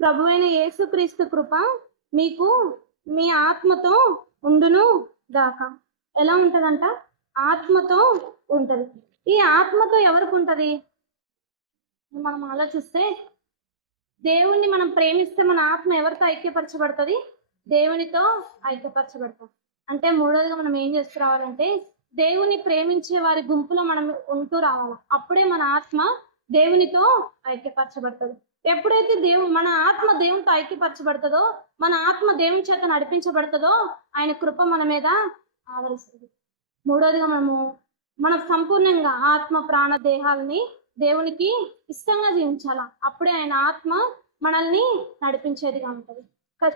ప్రభువైన యేసుక్రీస్తు కృప మీకు మీ ఆత్మతో ఉండును గాక. ఎలా ఉంటదంట? ఆత్మతో ఉంటది. ఈ ఆత్మతో ఎవరికి ఉంటది? మనం ఆలోచిస్తే దేవుణ్ణి మనం ప్రేమిస్తే మన ఆత్మ ఎవరితో ఐక్యపరచబడుతుంది? దేవునితో ఐక్యపరచబడతాం. అంటే మూడోదిగా మనం ఏం చేస్తూ రావాలంటే దేవుని ప్రేమించే వారి గుంపులో మనం ఉంటూ రావాలి. అప్పుడే మన ఆత్మ దేవునితో ఐక్యపరచబడుతుంది. ఎప్పుడైతే మన ఆత్మ దేవునితో ఐక్యపరచబడుతుందో, మన ఆత్మ దేవుని చేత నడిపించబడుతుందో ఆయన కృప మన మీద ఆవరిస్తుంది. మూడోదిగా మనం సంపూర్ణంగా ఆత్మ ప్రాణ దేహాలని దేవునికి ఇష్టంగా జీవించాలా. అప్పుడే ఆయన ఆత్మ మనల్ని నడిపించేదిగా ఉంటుంది.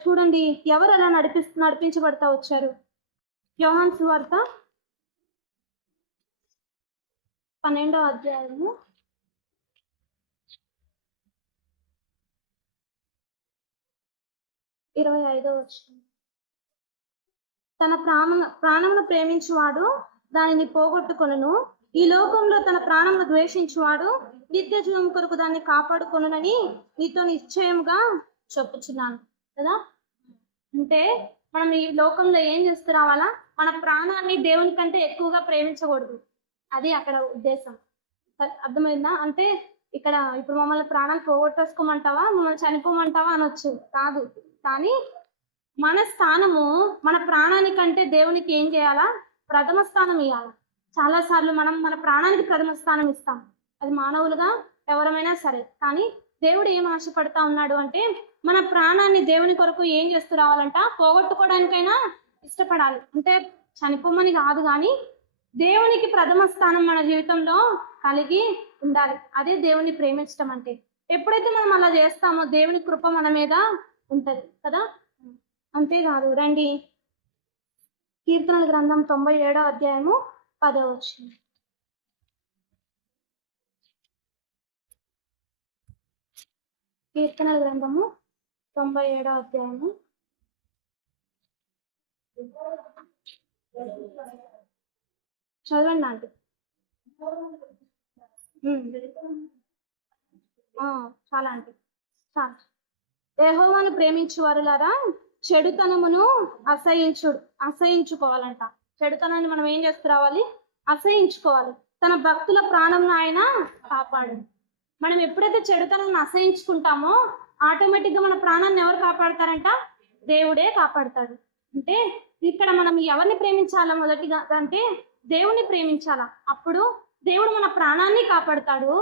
చూడండి ఎవరు అలా నడిపించబడతా వచ్చారు. యోహాను సువార్త 12వ అధ్యాయము 25వ వచనం. తన ప్రాణమును ప్రేమించువాడు దానిని పోగొట్టుకొనును, ఈ లోకంలో తన ప్రాణమును ద్వేషించువాడు నిత్య జీవం కొరకు దాన్ని కాపాడుకొనునని నీతో నిశ్చయంగా చెప్పుచున్నాను కదా. అంటే మనం ఈ లోకంలో ఏం చేస్తూ రావాలా? మన ప్రాణాన్ని దేవుని కంటే ఎక్కువగా ప్రేమించకూడదు. అది అక్కడ ఉద్దేశం. అర్థమైందా? అంటే ఇక్కడ ఇప్పుడు మమ్మల్ని ప్రాణాలు పోగొట్టేసుకోమంటావా, మమ్మల్ని చనిపోమంటావా అనొచ్చు కాదు. కానీ మన స్థానము మన ప్రాణానికంటే దేవునికి ఏం చేయాలా? ప్రథమ స్థానం ఇవ్వాలా. చాలాసార్లు మనం మన ప్రాణానికి ప్రథమ స్థానం ఇస్తాం, అది మానవులుగా ఎవరమైనా సరే. కానీ దేవుడు ఏం ఆశపడతా ఉన్నాడు అంటే మన ప్రాణాన్ని దేవుని కొరకు ఏం చేస్తూ రావాలంట? పోగొట్టుకోవడానికైనా ఇష్టపడాలి. అంటే చనిపోమని కాదు, కానీ దేవునికి ప్రథమ స్థానం మన జీవితంలో కలిగి ఉండాలి. అదే దేవుని ప్రేమించడం అంటే. ఎప్పుడైతే మనం అలా చేస్తామో దేవుని కృప మన మీద ఉంటది కదా. అంతేకాదు, రండి కీర్తనల గ్రంథం 97వ అధ్యాయము 10వ వచనం. కీర్తనల గ్రంథము 97వ అధ్యాయము 10. చదవండి ఆంటీ. చాలా ఆంటీ, చాలా. యెహోవాను ప్రేమించు వారులారా చెడుతనమును అసహించుకోవాలంట. చెడుతనాన్ని మనం ఏం చేస్తూ రావాలి? అసహించుకోవాలి. తన భక్తుల ప్రాణంను ఆయన కాపాడు. మనం ఎప్పుడైతే చెడుతనాన్ని అసహించుకుంటామో ఆటోమేటిక్గా మన ప్రాణాన్ని ఎవరు కాపాడతారంట? దేవుడే కాపాడతాడు. అంటే ఇక్కడ మనం ఎవరిని ప్రేమించాలా? మొదటిగా అంటే దేవుని ప్రేమించాలా. అప్పుడు దేవుడు మన ప్రాణాన్ని కాపాడతాడు.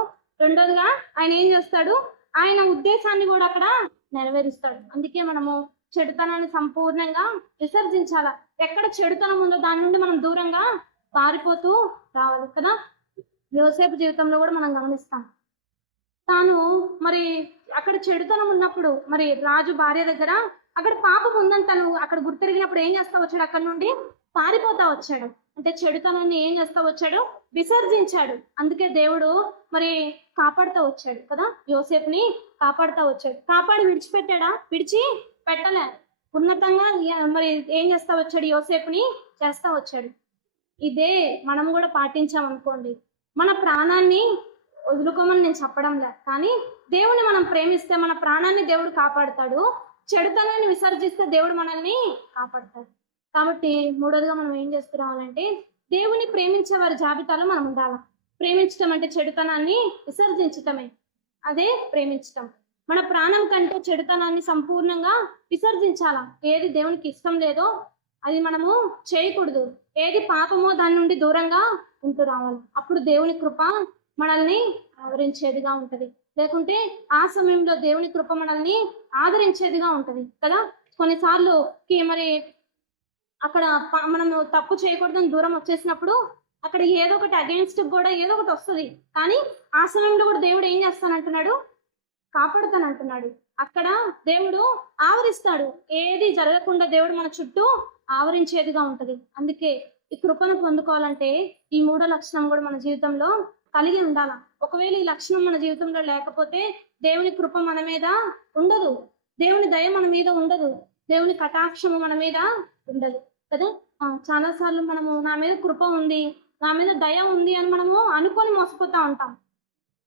రెండోదిగా ఆయన ఏం చేస్తాడు? ఆయన ఉద్దేశాన్ని కూడా అక్కడ నెరవేరుస్తాడు. అందుకే మనము చెడుతనాన్ని సంపూర్ణంగా విసర్జించాలా. ఎక్కడ చెడుతనం ఉందో దాని నుండి మనం దూరంగా పారిపోతూ రావాలి కదా. యోసేపు జీవితంలో కూడా మనం గమనిస్తాం. తాను మరి అక్కడ చెడుతనం ఉన్నప్పుడు మరి రాజు భార్య దగ్గర అక్కడ పాపం ఉందని తను అక్కడ గుర్తిరిగినప్పుడు ఏం చేస్తా వచ్చాడు? అక్కడ నుండి పారిపోతా వచ్చాడు. అంటే చెడుతనాన్ని ఏం చేస్తా వచ్చాడు? విసర్జించాడు. అందుకే దేవుడు మరి కాపాడుతూ వచ్చాడు కదా. యోసేపుని కాపాడుతూ వచ్చాడు. కాపాడి విడిచిపెట్టాడా? విడిచి పెట్టలే. ఉన్నతంగా మరి ఏం చేస్తా వచ్చాడు? యోసేపుని చేస్తా వచ్చాడు. ఇదే మనం కూడా పాటించామనుకోండి, మన ప్రాణాన్ని వదులుకోమని నేను చెప్పడం లేదు, కానీ దేవుని మనం ప్రేమిస్తే మన ప్రాణాన్ని దేవుడు కాపాడుతాడు. చెడుతనాన్ని విసర్జిస్తే దేవుడు మనల్ని కాపాడుతాడు. కాబట్టి మూడోదిగా మనం ఏం చేస్తూ రావాలంటే దేవుని ప్రేమించే వారి జాబితాలో మనం ఉండాలి. ప్రేమించటం అంటే చెడుతనాన్ని విసర్జించటమే, అదే ప్రేమించటం. మన ప్రాణం కంటే చెడుతనాన్ని సంపూర్ణంగా విసర్జించాలా. ఏది దేవునికి ఇష్టం లేదో అది మనము చేయకూడదు. ఏది పాపమో దాని నుండి దూరంగా ఉంటూ రావాలి. అప్పుడు దేవుని కృప మనల్ని ఆవరించేదిగా ఉంటది. లేకుంటే ఆ సమయంలో దేవుని కృప మనల్ని ఆదరించేదిగా ఉంటది కదా. కొన్నిసార్లు మరి అక్కడ మనం తప్పు చేయకూడదని దూరం వచ్చేసినప్పుడు అక్కడ ఏదో ఒకటి అగెన్స్ట్ కూడా ఏదో ఒకటి వస్తుంది. కానీ ఆ సమయంలో కూడా దేవుడు ఏం చేస్తానంటున్నాడు? కాపాడుతానంటున్నాడు. అక్కడ దేవుడు ఆవరిస్తాడు. ఏది జరగకుండా దేవుడు మన చుట్టూ ఆవరించేదిగా ఉంటది. అందుకే ఈ కృపను పొందుకోవాలంటే ఈ మూడో లక్షణం కూడా మన జీవితంలో కలిగి ఉండాల. ఒకవేళ ఈ లక్షణం మన జీవితంలో లేకపోతే దేవుని కృప మన మీద ఉండదు, దేవుని దయ మన మీద ఉండదు. దేవుని కటాక్షము మన మీద ఉండదు కదా. చాలా సార్లు మనము నా మీద కృప ఉంది, నా మీద దయ ఉంది అని మనము అనుకొని మోసపోతా ఉంటాం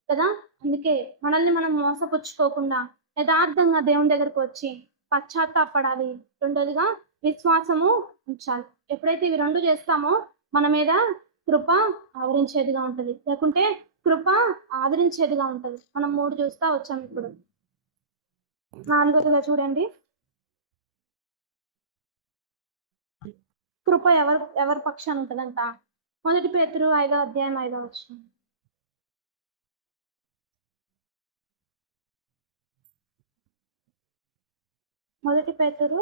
కదా. అందుకే మనల్ని మనం మోసపుచ్చుకోకుండా యథార్థంగా దేవుని దగ్గరకు వచ్చి పశ్చాత్తాపడాలి. రెండోదిగా విశ్వాసము ఉంచాలి. ఎప్పుడైతే ఇవి రెండు చేస్తామో మన మీద కృప ఆవరించేదిగా ఉంటది, లేకుంటే కృప ఆదరించేదిగా ఉంటది. మనం 3 చూస్తా వచ్చాం. ఇప్పుడు 4వదిగా చూడండి, కృప ఎవరి పక్షాన ఉంటదంట. 1 పేతురు 5వ అధ్యాయం 5వ వచనం. 1 పేతురు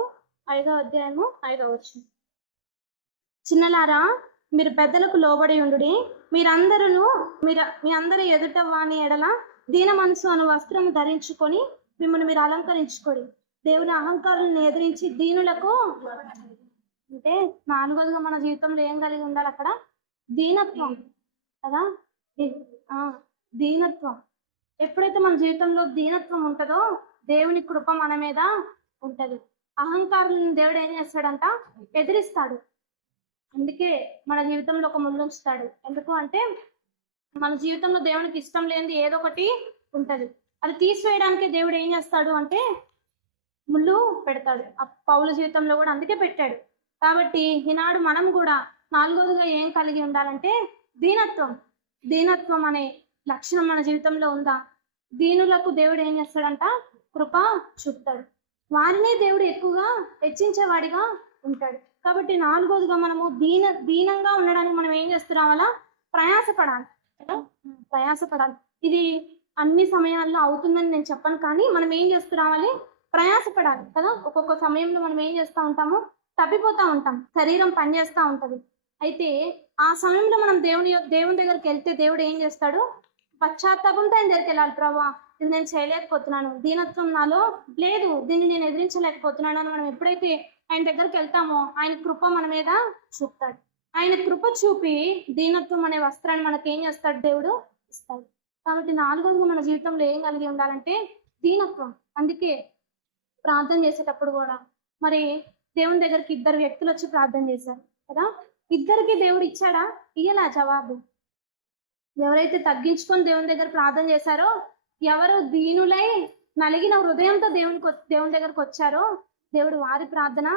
5వ అధ్యాయము 5వ వచనం. చిన్నలారా, మీరు పెద్దలకు లోబడి ఉండుడి. మీరందరూ మీ అందరి ఎదుట వాని ఎడల దీన మనసు అను వస్త్రము ధరించుకొని మిమ్మల్ని మీరు అలంకరించుకోడి. దేవుని అహంకారాలను ఎదిరించి దీనులకు, అంటే 4వదిగా మన జీవితంలో ఏం కలిగి ఉండాలి అక్కడ? దీనత్వం కదా. దీనత్వం. ఎప్పుడైతే మన జీవితంలో దీనత్వం ఉంటుందో దేవుని కృప మన మీద ఉంటది. అహంకారులను దేవుడు ఏం చేస్తాడంట? ఎదిరిస్తాడు. అందుకే మన జీవితంలో ఒక ముళ్ళు ఉంచుతాడు. ఎందుకు అంటే మన జీవితంలో దేవునికి ఇష్టం లేనిది ఏదో ఒకటి ఉంటది. అది తీసివేయడానికే దేవుడు ఏం చేస్తాడు అంటే ముళ్ళు పెడతాడు. పౌలు జీవితంలో కూడా అందుకే పెట్టాడు. కాబట్టి ఈనాడు మనం కూడా 4వదిగా ఏం కలిగి ఉండాలంటే దీనత్వం. దీనత్వం అనే లక్షణం మన జీవితంలో ఉందా? దీనులకు దేవుడు ఏం చేస్తాడంట? కృప చూపుతాడు. వారిని దేవుడు ఎక్కువగా హెచ్చించేవాడిగా ఉంటాడు. కాబట్టి 4వదిగా మనము దీనంగా ఉండడానికి మనం ఏం చేస్తున్నామలా? ప్రయాసపడాలి. ప్రయాసపడాలి. ఇది అన్ని సమయాల్లో అవుతుందని నేను చెప్పను, కానీ మనం ఏం చేస్తున్నామని ప్రయాసపడాలి కదా. ఒక్కొక్క సమయంలో మనం ఏం చేస్తూ ఉంటాము? తప్పిపోతూ ఉంటాం, శరీరం పనిచేస్తూ ఉంటది. అయితే ఆ సమయంలో మనం దేవుని దగ్గరికి వెళ్తే దేవుడు ఏం చేస్తాడు? పశ్చాత్తాపంతో ఆయన దగ్గరికి వెళ్ళాలి. ప్రభా, ఇది నేను చేయలేకపోతున్నాను, దీనత్వం నాలో లేదు, దీన్ని నేను ఎదిరించలేకపోతున్నాను అని మనం ఎప్పుడైతే ఆయన దగ్గరికి వెళ్తామో ఆయన కృప మన మీద చూపుతాడు. ఆయన కృప చూపి దీనత్వం అనే వస్త్రాన్ని మనకి ఏం చేస్తాడు? దేవుడు ఇస్తాడు. కాబట్టి 4వదిగా మన జీవితంలో ఏం కలిగి ఉండాలంటే దీనత్వం. అందుకే ప్రార్థన చేసేటప్పుడు కూడా మరి దేవుని దగ్గరికి 2 వ్యక్తులు వచ్చి ప్రార్థన చేశారు కదా. ఇద్దరికి దేవుడు ఇచ్చాడా? ఇయ్యలా జవాబు. ఎవరైతే తగ్గించుకొని దేవుని దగ్గర ప్రార్థన చేశారో, ఎవరు దీనులై నలిగిన హృదయంతో దేవుని దగ్గరకు వచ్చారో దేవుడు వారి ప్రార్థన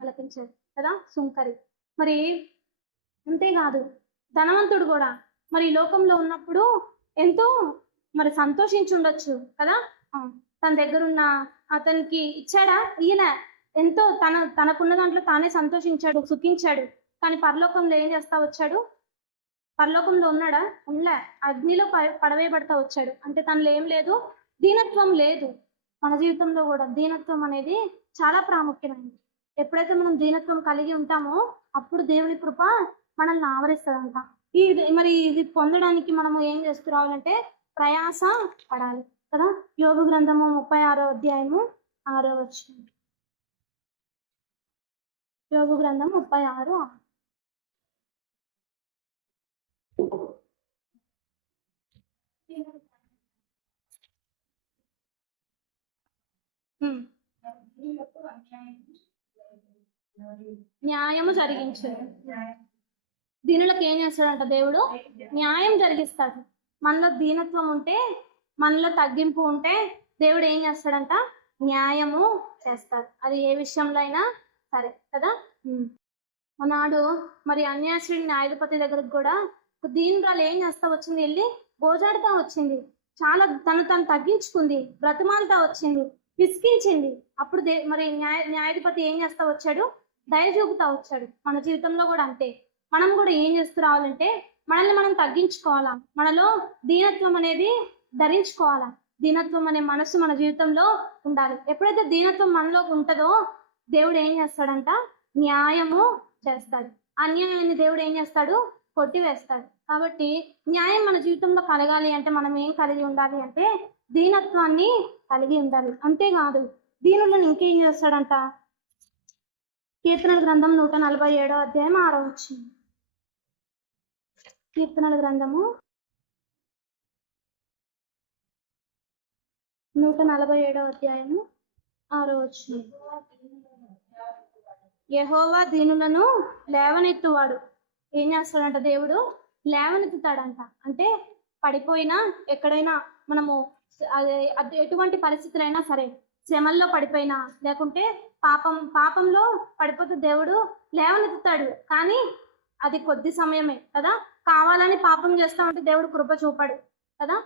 ఆలకించాడు కదా. సుంకరి. మరి అంతేకాదు, ధనవంతుడు కూడా మరి ఈ లోకంలో ఉన్నప్పుడు ఎంతో మరి సంతోషించి ఉండొచ్చు కదా. తన దగ్గరున్న అతనికి ఇచ్చాడా? ఈయన ఎంతో తనకున్న దాంట్లో తానే సంతోషించాడు, సుఖించాడు. కానీ పరలోకంలో ఏం చేస్తా వచ్చాడు? పరలోకంలో ఉన్నాడా? ఉండలే. అగ్నిలో పడవేయబడతా వచ్చాడు. అంటే తనలో ఏం లేదు? దీనత్వం లేదు. మన జీవితంలో కూడా దీనత్వం అనేది చాలా ప్రాముఖ్యమైనది. ఎప్పుడైతే మనం దీనత్వం కలిగి ఉంటామో అప్పుడు దేవుని కృప మనల్ని ఆవరిస్తుందంట. ఇది పొందడానికి మనము ఏం చేస్తున్నామంటే ప్రయాస పడాలి కదా. యోబు గ్రంథము 36వ అధ్యాయము 6వ వచనం. యోబు గ్రంథం 36. న్యాయము జరిగించు. దీనులకు ఏం చేస్తాడంట? దేవుడు న్యాయం జరిగిస్తాడు. మనలో దీనత్వం ఉంటే, మనలో తగ్గింపు ఉంటే దేవుడు ఏం చేస్తాడంట? న్యాయము చేస్తాడు. అది ఏ విషయంలో అయినా సరే కదా. ఆనాడు మరి అన్యాయశ్రీని న్యాయాధిపతి దగ్గరకు కూడా దీనురాలు ఏం చేస్తా వచ్చింది? వెళ్ళి గోజాడుతా వచ్చింది. చాలా తను తగ్గించుకుంది, బ్రతిమాలుతా వచ్చింది, విసిగించింది. అప్పుడు మరి న్యాయాధిపతి ఏం చేస్తా వచ్చాడు? దయ చూపుతా వచ్చాడు. మన జీవితంలో కూడా అంతే. మనం కూడా ఏం చేస్తూ రావాలంటే మనల్ని మనం తగ్గించుకోవాలా, మనలో దీనత్వం అనేది ధరించుకోవాలా. దీనత్వం అనే మనసు మన జీవితంలో ఉండాలి. ఎప్పుడైతే దీనత్వం మనలో ఉంటుందో దేవుడు ఏం చేస్తాడంట? న్యాయము చేస్తాడు. అన్యాయాన్ని దేవుడు ఏం చేస్తాడు? కొట్టివేస్తాడు. కాబట్టి న్యాయం మన జీవితంలో కలగాలి అంటే మనం ఏం కలిగి ఉండాలి అంటే దీనత్వాన్ని కలిగి ఉండాలి. అంతేకాదు, దీనులను ఇంకేం చేస్తాడంట? కీర్తనల గ్రంథం 147వ అధ్యాయం 6వ వచనం. కీర్తనల గ్రంథము 147వ అధ్యాయము 6వ వచనం. యెహోవా దీనులను లేవనెత్తువాడు. ఏం చేస్తాడంట దేవుడు? లేవనెత్తుతాడంట. అంటే పడిపోయినా ఎక్కడైనా మనము అది ఎటువంటి పరిస్థితులైనా సరే, శ్రమల్లో పడిపోయినా లేకుంటే పాపంలో పడిపోతే దేవుడు లేవనెత్తుతాడు. కానీ అది కొద్ది సమయమే కదా. కావాలని పాపం చేస్తామంటే దేవుడు కృప చూపడు కదా.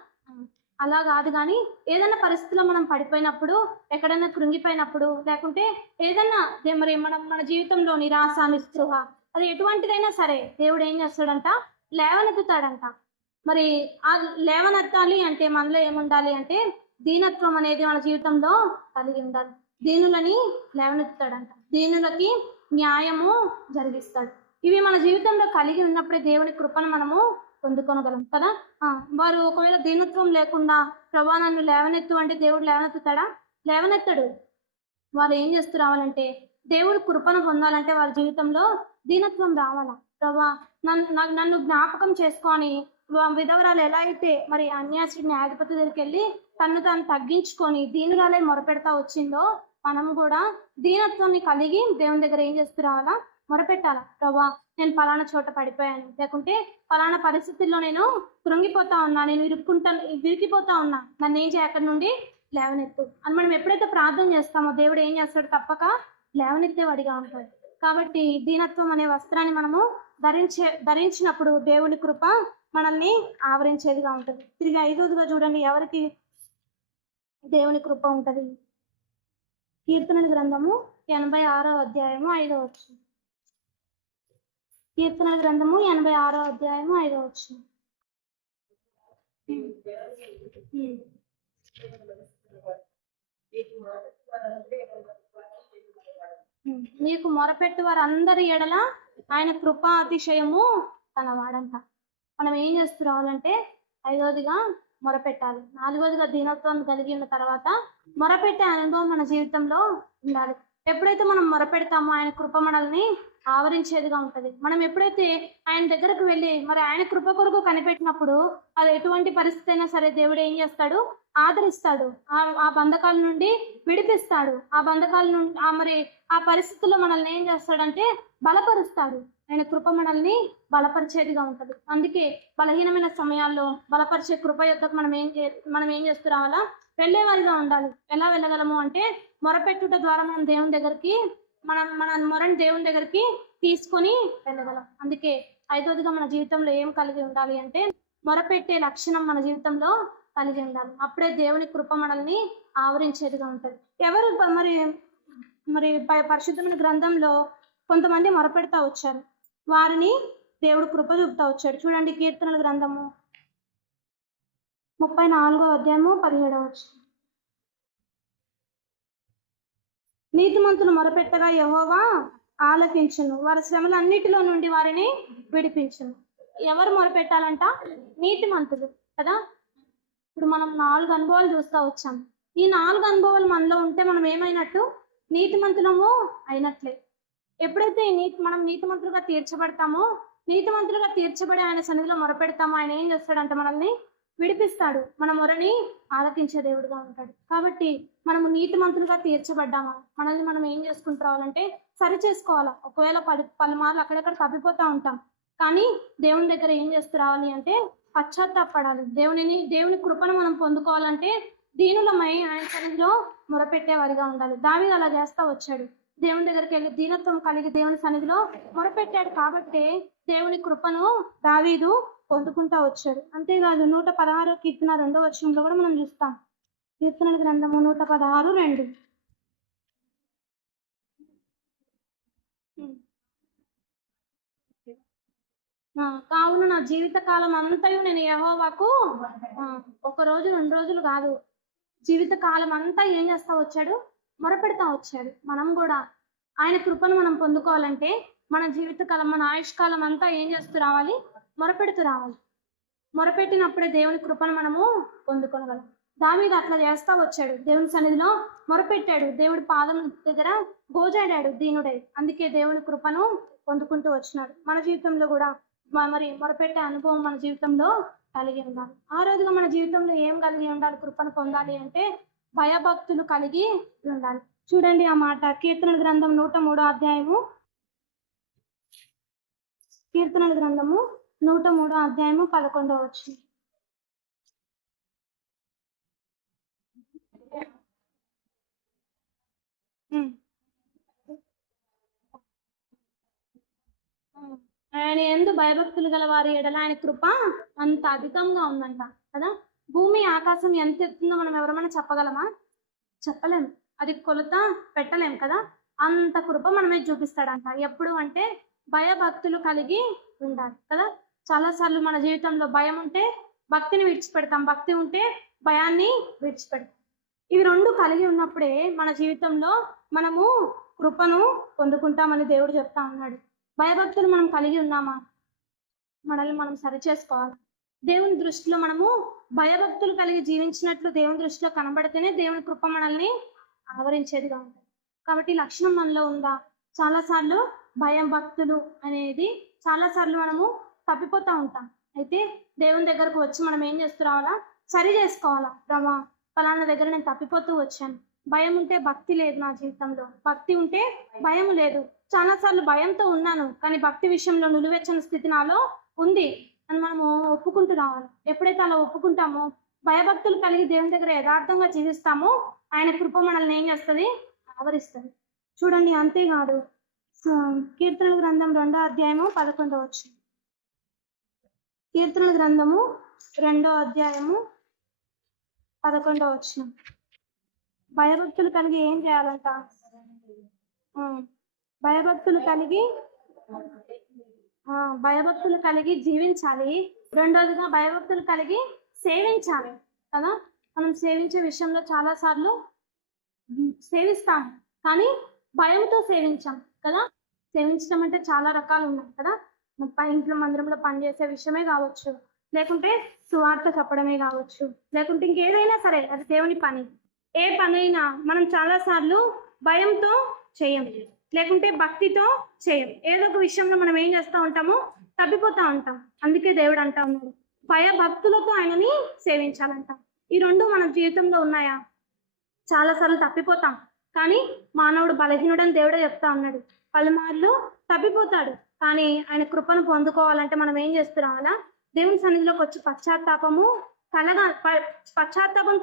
అలా కాదు. కానీ ఏదైనా పరిస్థితిలో మనం పడిపోయినప్పుడు, ఎక్కడైనా కృంగిపోయినప్పుడు, లేకుంటే ఏదైనా మరి మన జీవితంలో నిరాశ, నిస్పృహ, అది ఎటువంటిదైనా సరే దేవుడు ఏం చేస్తాడంట? లేవనెత్తుతాడంట. మరి ఆ లేవనెత్తాలి అంటే మనలో ఏముండాలి అంటే దీనత్వం అనేది మన జీవితంలో కలిగి ఉండాలి. దీనులని లేవనెత్తుతాడంట. దీనులకి న్యాయము జరిగిస్తాడు. ఇవి మన జీవితంలో కలిగి ఉన్నప్పుడే దేవుని కృపను మనము పొందుకొనగలం కదా. వారు ఒకవేళ దీనత్వం లేకుండా ప్రభా నన్ను లేవనెత్తు అంటే దేవుడు లేవనెత్తుతాడా? లేవనెత్తడు. వారు ఏం చేస్తూ రావాలంటే దేవుడు కృపను పొందాలంటే వారి జీవితంలో దీనత్వం రావాలా. ప్రభా నన్ను జ్ఞాపకం చేసుకొని విధవరాలు ఎలా అయితే మరి అన్యాసుడి న్యాయాధిపతి దగ్గరికి వెళ్ళి తను తాను తగ్గించుకొని దీనురాలే మొరపెడతా వచ్చిందో, మనం కూడా దీనత్వాన్ని కలిగి దేవుని దగ్గర ఏం చేస్తూ రావాలా? మొరపెట్టాలా. ప్రభా నేను పలానా చోట పడిపోయాను, లేకుంటే పలానా పరిస్థితుల్లో నేను కృంగిపోతా ఉన్నా, నేను విరిగిపోతా ఉన్నా, నన్ను ఏం చేయ అక్కడి నుండి లేవనెత్తు అని మనం ఎప్పుడైతే ప్రార్థన చేస్తామో దేవుడు ఏం చేస్తాడు? తప్పక లేవనెత్తేవాడిగా ఉంటాడు. కాబట్టి దీనత్వం అనే వస్త్రాన్ని మనము ధరించినప్పుడు దేవుని కృప మనల్ని ఆవరించేదిగా ఉంటుంది. తిరిగి 5వదిగా చూడండి, ఎవరికి దేవుని కృప ఉంటది? కీర్తనల గ్రంథము 86వ అధ్యాయము 5వ వచనం. కీర్తనల గ్రంథము 86వ అధ్యాయము 5వ వచనం. నీకు మొరపెట్టు వారందరి ఎడల ఆయన కృపా అతిశయము తనవాడంట. మనం ఏం చేస్తూ రావాలంటే 5వదిగా మొరపెట్టాలి. 4వదిగా దీనత్వాన్ని కలిగి ఉన్న తర్వాత మొరపెట్టే అనుభవం మన జీవితంలో ఉండాలి. ఎప్పుడైతే మనం మొరపెడతామో ఆయన కృప మనల్ని ఆవరించేదిగా ఉంటది. మనం ఎప్పుడైతే ఆయన దగ్గరకు వెళ్ళి మరి ఆయన కృప కొరకు కనిపెట్టినప్పుడు అది ఎటువంటి పరిస్థితి అయినా సరే దేవుడు ఏం చేస్తాడు? ఆదరిస్తాడు. ఆ బంధకాల నుండి విడిపిస్తాడు. ఆ బంధకాల నుండి మరి ఆ పరిస్థితుల్లో మనల్ని ఏం చేస్తాడంటే బలపరుస్తాడు. ఆయన కృప మనల్ని బలపరిచేదిగా ఉంటది. అందుకే బలహీనమైన సమయాల్లో బలపరిచే కృప యొక్కకు మనం ఏం చేస్తూ రావాలా? వెళ్ళేవారిగా ఉండాలి. ఎలా వెళ్ళగలము అంటే మొరపెట్టుట ద్వారా మనం దేవుని దగ్గరికి మన మొరని దేవుని దగ్గరికి తీసుకొని వెళ్ళగలం. అందుకే 5వదిగా మన జీవితంలో ఏం కలిగి ఉండాలి అంటే మొరపెట్టే లక్షణం మన జీవితంలో కలిగి ఉండాలి. అప్పుడే దేవుని కృప మనల్ని ఆవరించేదిగా ఉంటుంది. ఎవరు మరి పరిశుద్ధమైన గ్రంథంలో కొంతమంది మొరపెడతా వచ్చారు, వారిని దేవుడు కృప చూపుతా వచ్చాడు. చూడండి, కీర్తనల గ్రంథము 34వ అధ్యాయము 17వ వచనం. నీతిమంతులు మొరపెట్టగా యెహోవా ఆలకించును, వారి శ్రమలన్నిటిలో నుండి వారిని విడిపించును. ఎవరు మొరపెట్టాలంట? నీతిమంతులు కదా. ఇప్పుడు మనం 4 అనుభవాలు చూస్తూ వచ్చాం. ఈ 4 అనుభవాలు మనలో ఉంటే మనం ఏమైనట్టు? నీతిమంతులము అయినట్లే. ఎప్పుడైతే మనం నీతిమంతులుగా తీర్చబడతామో, నీతిమంతులుగా తీర్చబడి ఆయన సన్నిధిలో మొరపెడతామో, ఆయన ఏం చేస్తాడంటే మనల్ని విడిపిస్తాడు. మన మొరని ఆలకించే దేవుడుగా ఉంటాడు. కాబట్టి మనము నీతిమంతులుగా తీర్చబడ్డామా, మనల్ని మనం ఏం చేసుకుంటూ రావాలంటే సరి చేసుకోవాలా. ఒకవేళ పలుమార్లు అక్కడక్కడ తప్పిపోతా ఉంటాం, కానీ దేవుని దగ్గర ఏం చేస్తూ రావాలి అంటే పశ్చాత్తాపడాలి. దేవుని కృపను మనం పొందుకోవాలంటే దీనులమై ఆయన సన్నిధిలో మొరపెట్టేవారిగా ఉండాలి. దావీదు అలా చేస్తా వచ్చాడు. దేవుని దగ్గరికి వెళ్ళి దీనత్వం కలిగి దేవుని సన్నిధిలో మొరపెట్టాడు. కాబట్టి దేవుని కృపను దావీదు పొందుకుంటా వచ్చాడు. అంతేకాదు 116వ కీర్తన 2వ వచనంలో కూడా మనం చూస్తాం. కీర్తనల గ్రంథము 116:2. కావున నా జీవిత కాలం అంతయు నేను యెహోవాకు 1 రోజు 2 రోజులు కాదు, జీవిత కాలం అంతా ఏం చేస్తా వచ్చాడు? మొరపెడతా వచ్చాడు. మనం కూడా ఆయన కృపను మనం పొందుకోవాలంటే మన జీవితకాలం, మన ఆయుష్కాలం అంతా ఏం చేస్తూ రావాలి? మొరపెడుతూ రావాలి. మొరపెట్టినప్పుడే దేవుని కృపను మనము పొందుకోగలం. దావీదు అట్లా చేస్తా వచ్చాడు. దేవుని సన్నిధిలో మొరపెట్టాడు. దేవుడి పాదం దగ్గర గోజాడాడు దీనుడై. అందుకే దేవుని కృపను పొందుకుంటూ వచ్చినాడు. మన జీవితంలో కూడా మరి మొరపెట్టే అనుభవం మన జీవితంలో కలిగి ఉండాలి. ఆ రోజుగా మన జీవితంలో ఏం కలిగి ఉండాలి? కృపను పొందాలి అంటే భయభక్తులు కలిగి ఉండాలి. చూడండి ఆ మాట, కీర్తనల గ్రంథం 103 అధ్యాయము, కీర్తనల గ్రంథము 103 అధ్యాయము 11వ వచనం. ఆయన యందు భయభక్తులు గల వారి ఎడల ఆయన కృప అంత అధికంగా ఉందంట కదా. భూమి ఆకాశం ఎంత ఎత్తుందో మనం ఎవరమైనా చెప్పగలమా? చెప్పలేము. అది కొలత పెట్టలేం కదా. అంత కృప మనమే చూపిస్తాడంట. ఎప్పుడు అంటే భయభక్తులు కలిగి ఉండాలి కదా. చాలాసార్లు మన జీవితంలో భయం ఉంటే భక్తిని విడిచిపెడతాం, భక్తి ఉంటే భయాన్ని విడిచిపెడతాం. ఇవి రెండు కలిగి ఉన్నప్పుడే మన జీవితంలో మనము కృపను పొందుకుంటామని దేవుడు చెప్తా ఉన్నాడు. భయభక్తులు మనం కలిగి ఉన్నామా? మనల్ని మనం సరి చేసుకోవాలి. దేవుని దృష్టిలో మనము భయభక్తులు కలిగి జీవించినట్లు దేవుని దృష్టిలో కనబడితేనే దేవుని కృప మనల్ని ఆవరించేదిగా ఉంటుంది. కాబట్టి ఈ లక్షణం మనలో ఉందా? చాలాసార్లు భయం భక్తులు అనేది చాలాసార్లు మనము తప్పిపోతూ ఉంటాం. అయితే దేవుని దగ్గరకు వచ్చి మనం ఏం చేస్తూ రావాలా? సరి చేసుకోవాలా. ప్రభా, ఫలానా దగ్గర నేను తప్పిపోతూ వచ్చాను. భయం ఉంటే భక్తి లేదు నా జీవితంలో, భక్తి ఉంటే భయం లేదు. చాలాసార్లు భయంతో ఉన్నాను కానీ భక్తి విషయంలో నిలువెచ్చని స్థితి నాలో ఉంది అని మనము ఒప్పుకుంటూ రావాలి. ఎప్పుడైతే అలా ఒప్పుకుంటామో, భయభక్తులు కలిగి దేవుని దగ్గర యథార్థంగా జీవిస్తామో ఆయన కృప మనల్ని ఏం చేస్తుంది? ఆవరిస్తుంది. చూడండి, అంతేకాదు, కీర్తనల గ్రంథం 2వ అధ్యాయము 11వ వచనం. కీర్తనల గ్రంథము 2వ అధ్యాయము 11వ వచనం. భయభక్తులు కలిగి ఏం చేయాలంట? భయభక్తులు కలిగి జీవించాలి. రెండోదిగా భయభక్తులు కలిగి సేవించాలి కదా. మనం సేవించే విషయంలో చాలా సార్లు సేవిస్తాం కానీ భయంతో సేవించాం కదా. సేవించడం అంటే చాలా రకాలు ఉన్నాయి కదా. ఇంట్లో మందిరంలో పనిచేసే విషయమే కావచ్చు, లేకుంటే సువార్త చెప్పడమే కావచ్చు, లేకుంటే ఇంకేదైనా సరే అది దేవుని పని. ఏ పనైనా మనం చాలా సార్లు భయంతో చేయం, లేకుంటే భక్తితో చేయం. ఏదో ఒక విషయంలో మనం ఏం చేస్తూ ఉంటాము? తప్పిపోతూ ఉంటాం. అందుకే దేవుడు అంటా ఉన్నాడు, భయభక్తులతో ఆయనని సేవించాలంట. ఈ రెండు మన జీవితంలో ఉన్నాయా? చాలాసార్లు తప్పిపోతాం కానీ మానవుడు బలహీనుడని దేవుడే చెప్తా ఉన్నాడు. పలుమార్లు తప్పిపోతాడు కానీ ఆయన కృపను పొందుకోవాలంటే మనం ఏం చేస్తున్నామలా? దేవుని సన్నిధిలోకి వచ్చి పశ్చాత్తాపంతో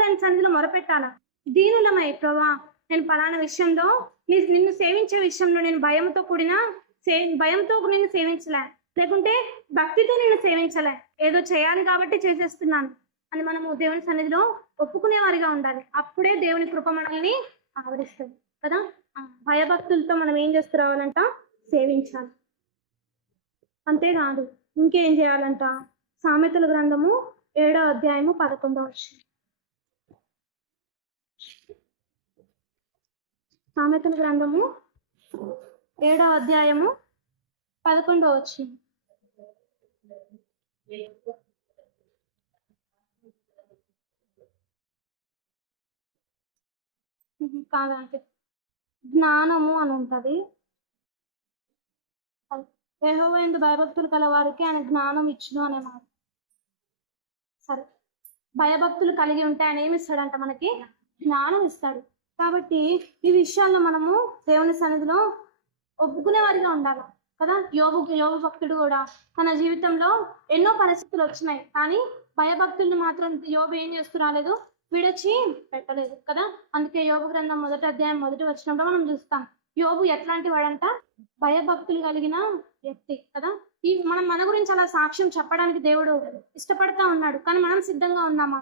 ఆయన సన్నిధిలో మొరపెట్టాలా. దీనులమై, ప్రభా, నేను పలానా విషయంలో నిన్ను సేవించే విషయంలో నేను భయంతో నిన్ను సేవించలే, లేకుంటే భక్తితో నిన్ను సేవించలే, ఏదో చేయాలి కాబట్టి చేసేస్తున్నాను అని మనము దేవుని సన్నిధిలో ఒప్పుకునే వారిగా ఉండాలి. అప్పుడే దేవుని కృప మనల్ని ఆవరిస్తుంది కదా. భయభక్తులతో మనం ఏం చేస్తూ రావాలంట? సేవించాలి. అంతేకాదు, ఇంకేం చేయాలంట? సామెతల గ్రంథము 7వ అధ్యాయము 11వ వచనం. సామెతల గ్రంథము 7వ అధ్యాయము 11వ వచనం. కాదంటే జ్ఞానము అని ఉంటది. యెహోవా యందు భయభక్తులు కల వారికి ఆయన జ్ఞానం ఇచ్చును అనే మాట. సరే, భయభక్తులు కలిగి ఉంటే ఆయన ఏమి ఇస్తాడంట? మనకి జ్ఞానం ఇస్తాడు. కాబట్టి ఈ విషయాల్లో మనము దేవుని సన్నిధిలో ఒప్పుకునే వారిగా ఉండాలి కదా. యోబు భక్తుడు కూడా తన జీవితంలో ఎన్నో పరిస్థితులు వచ్చినాయి కానీ భయభక్తులను మాత్రం యోబు ఏం చేస్తూ రాలేదు, విడిచి పెట్టలేదు కదా. అందుకే యోబు గ్రంథం 1వ అధ్యాయం 1వ వచనంలో మనం చూస్తాం, యోబు ఎట్లాంటి వాడంట? భయభక్తులు కలిగిన వ్యక్తి కదా. మన గురించి అలా సాక్ష్యం చెప్పడానికి దేవుడు ఇష్టపడతా ఉన్నాడు కానీ మనం సిద్ధంగా ఉన్నామా?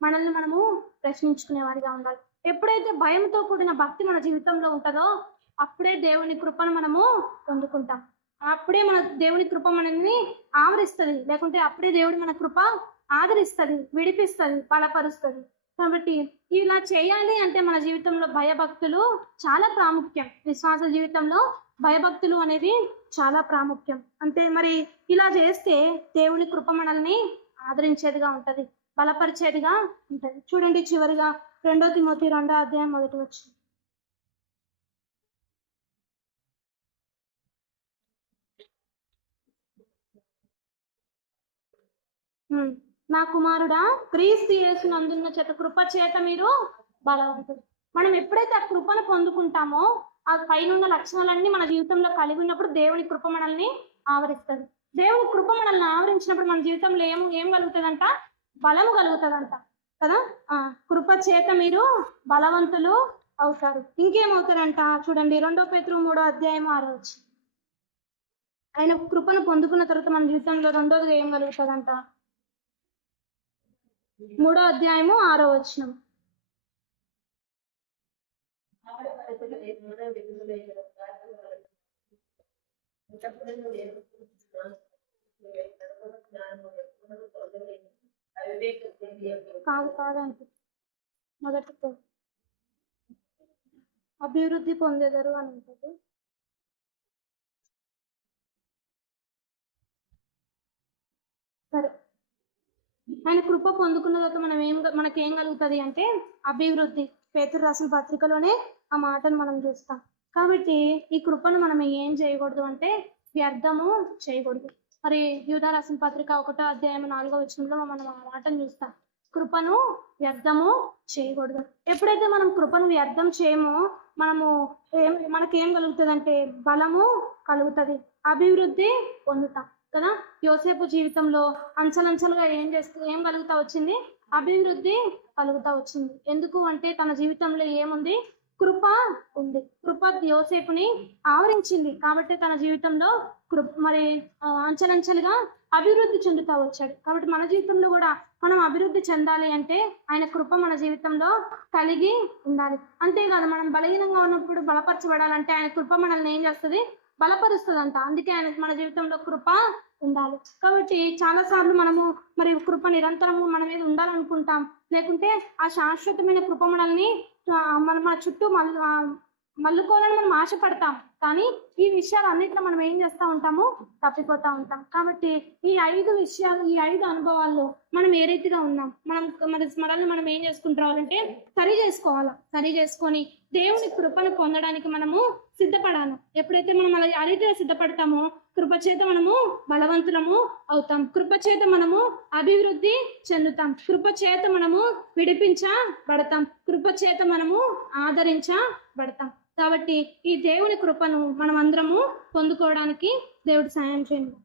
మనల్ని మనము ప్రశ్నించుకునేవాడిగా ఉండాలి. ఎప్పుడైతే భయంతో కూడిన భక్తి మన జీవితంలో ఉంటుందో అప్పుడే దేవుని కృపను మనము పొందుకుంటాం. అప్పుడే మన దేవుని కృప మనల్ని ఆవరిస్తుంది, లేకుంటే అప్పుడే దేవుడు మన కృప ఆదరిస్తుంది, విడిపిస్తుంది, బలపరుస్తుంది. కాబట్టి ఇలా చేయాలి అంటే మన జీవితంలో భయభక్తులు చాలా ప్రాముఖ్యం. విశ్వాస జీవితంలో భయభక్తులు అనేది చాలా ప్రాముఖ్యం. అంతే మరి ఇలా చేస్తే దేవుని కృప మనల్ని ఆదరించేదిగా ఉంటది, బలపరిచేదిగా ఉంటది. చూడండి, చివరిగా 2 తిమోతి 2వ అధ్యాయం 1వ వచనం. నా కుమారుడా, క్రీస్తు యేసునందున్న చేత కృప చేత మీరు బలవంతుడు. మనం ఎప్పుడైతే ఆ కృపను పొందుకుంటామో ఆ పైన ఉన్న లక్షణాలన్నీ మన జీవితంలో కలిగి ఉన్నప్పుడు దేవుని కృప మనల్ని ఆవరిస్తుంది. దేవుని కృప మనల్ని ఆవరించినప్పుడు మన జీవితంలో ఏం కలుగుతుందంట? బలము కలుగుతుందంట కదా. కృప చేత మీరు బలవంతులు అవుతారు. ఇంకేమవుతారంట చూడండి, 2 పేతురు 3:6. ఆయన కృపను పొందుకున్న తర్వాత మన జీవితంలో రెండోదిగా ఏం కలుగుతుందంట? 3:6. కాదంటే మొదటి అభివృద్ధి పొందేదరు అని ఉంటుంది. సరే, ఆయన కృప పొందుకున్న తర్వాత మనకేం కలుగుతుంది అంటే అభివృద్ధి. పేతురు రాసిన పత్రికలోనే ఆ మాటను మనం చూస్తాం. కాబట్టి ఈ కృపను మనం ఏం చేయకూడదు అంటే వ్యర్థము చేయకూడదు. మరి యూదా రాసిన పత్రిక 1:4 మనం ఆ మాటను చూస్తాం. కృపను వ్యర్థము చేయకూడదు. ఎప్పుడైతే మనం కృపను వ్యర్థం చేయమో మనకేం కలుగుతుంది అంటే బలము కలుగుతుంది, అభివృద్ధి పొందుతాం కదా. యోసేపు జీవితంలో అంచలంచలుగా ఏం కలుగుతా వచ్చింది? అభివృద్ధి కలుగుతా వచ్చింది. ఎందుకు అంటే తన జీవితంలో ఏముంది? కృప ఉంది. కృప యోసేపుని ఆవరించింది కాబట్టి తన జీవితంలో మరి అంచలంచలుగా అభివృద్ధి చెందుతా వచ్చాడు. కాబట్టి మన జీవితంలో కూడా మనం అభివృద్ధి చెందాలి అంటే ఆయన కృప మన జీవితంలో కలిగి ఉండాలి. అంతేకాదు, మనం బలహీనంగా ఉన్నప్పుడు బలపరచబడాలంటే ఆయన కృప మనల్ని ఏం చేస్తుంది? బలపరుస్తుందంట. అందుకే ఆయన మన జీవితంలో కృప ఉండాలి. కాబట్టి చాలాసార్లు మనము మరి కృప నిరంతరము మన మీద ఉండాలనుకుంటాం, లేకుంటే ఆ శాశ్వతమైన కృప మనల్ని మన చుట్టూ మల్లుకోవాలని మనం ఆశపడతాం. కానీ ఈ విషయాలు అన్నిట్లో మనం ఏం చేస్తూ ఉంటాము? తప్పిపోతూ ఉంటాం. కాబట్టి ఈ 5 విషయాలు, ఈ 5 అనుభవాల్లో మనం ఏ రీతిగా ఉన్నాం, మనల్ని మనం ఏం చేసుకుంటారంటే సరి చేసుకొని దేవుని కృపను పొందడానికి మనము సిద్ధపడాలి. ఎప్పుడైతే మనం ఆ రీతిగా సిద్ధపడతామో కృపచేత మనము బలవంతులము అవుతాం, కృపచేత మనము అభివృద్ధి చెందుతాం, కృపచేత మనము విడిపించబడతాం, కృపచేత మనము ఆదరించబడతాం. కాబట్టి ఈ దేవుని కృపను మనం అందరము పొందుకోవడానికి దేవుడు సాయం చేయండి.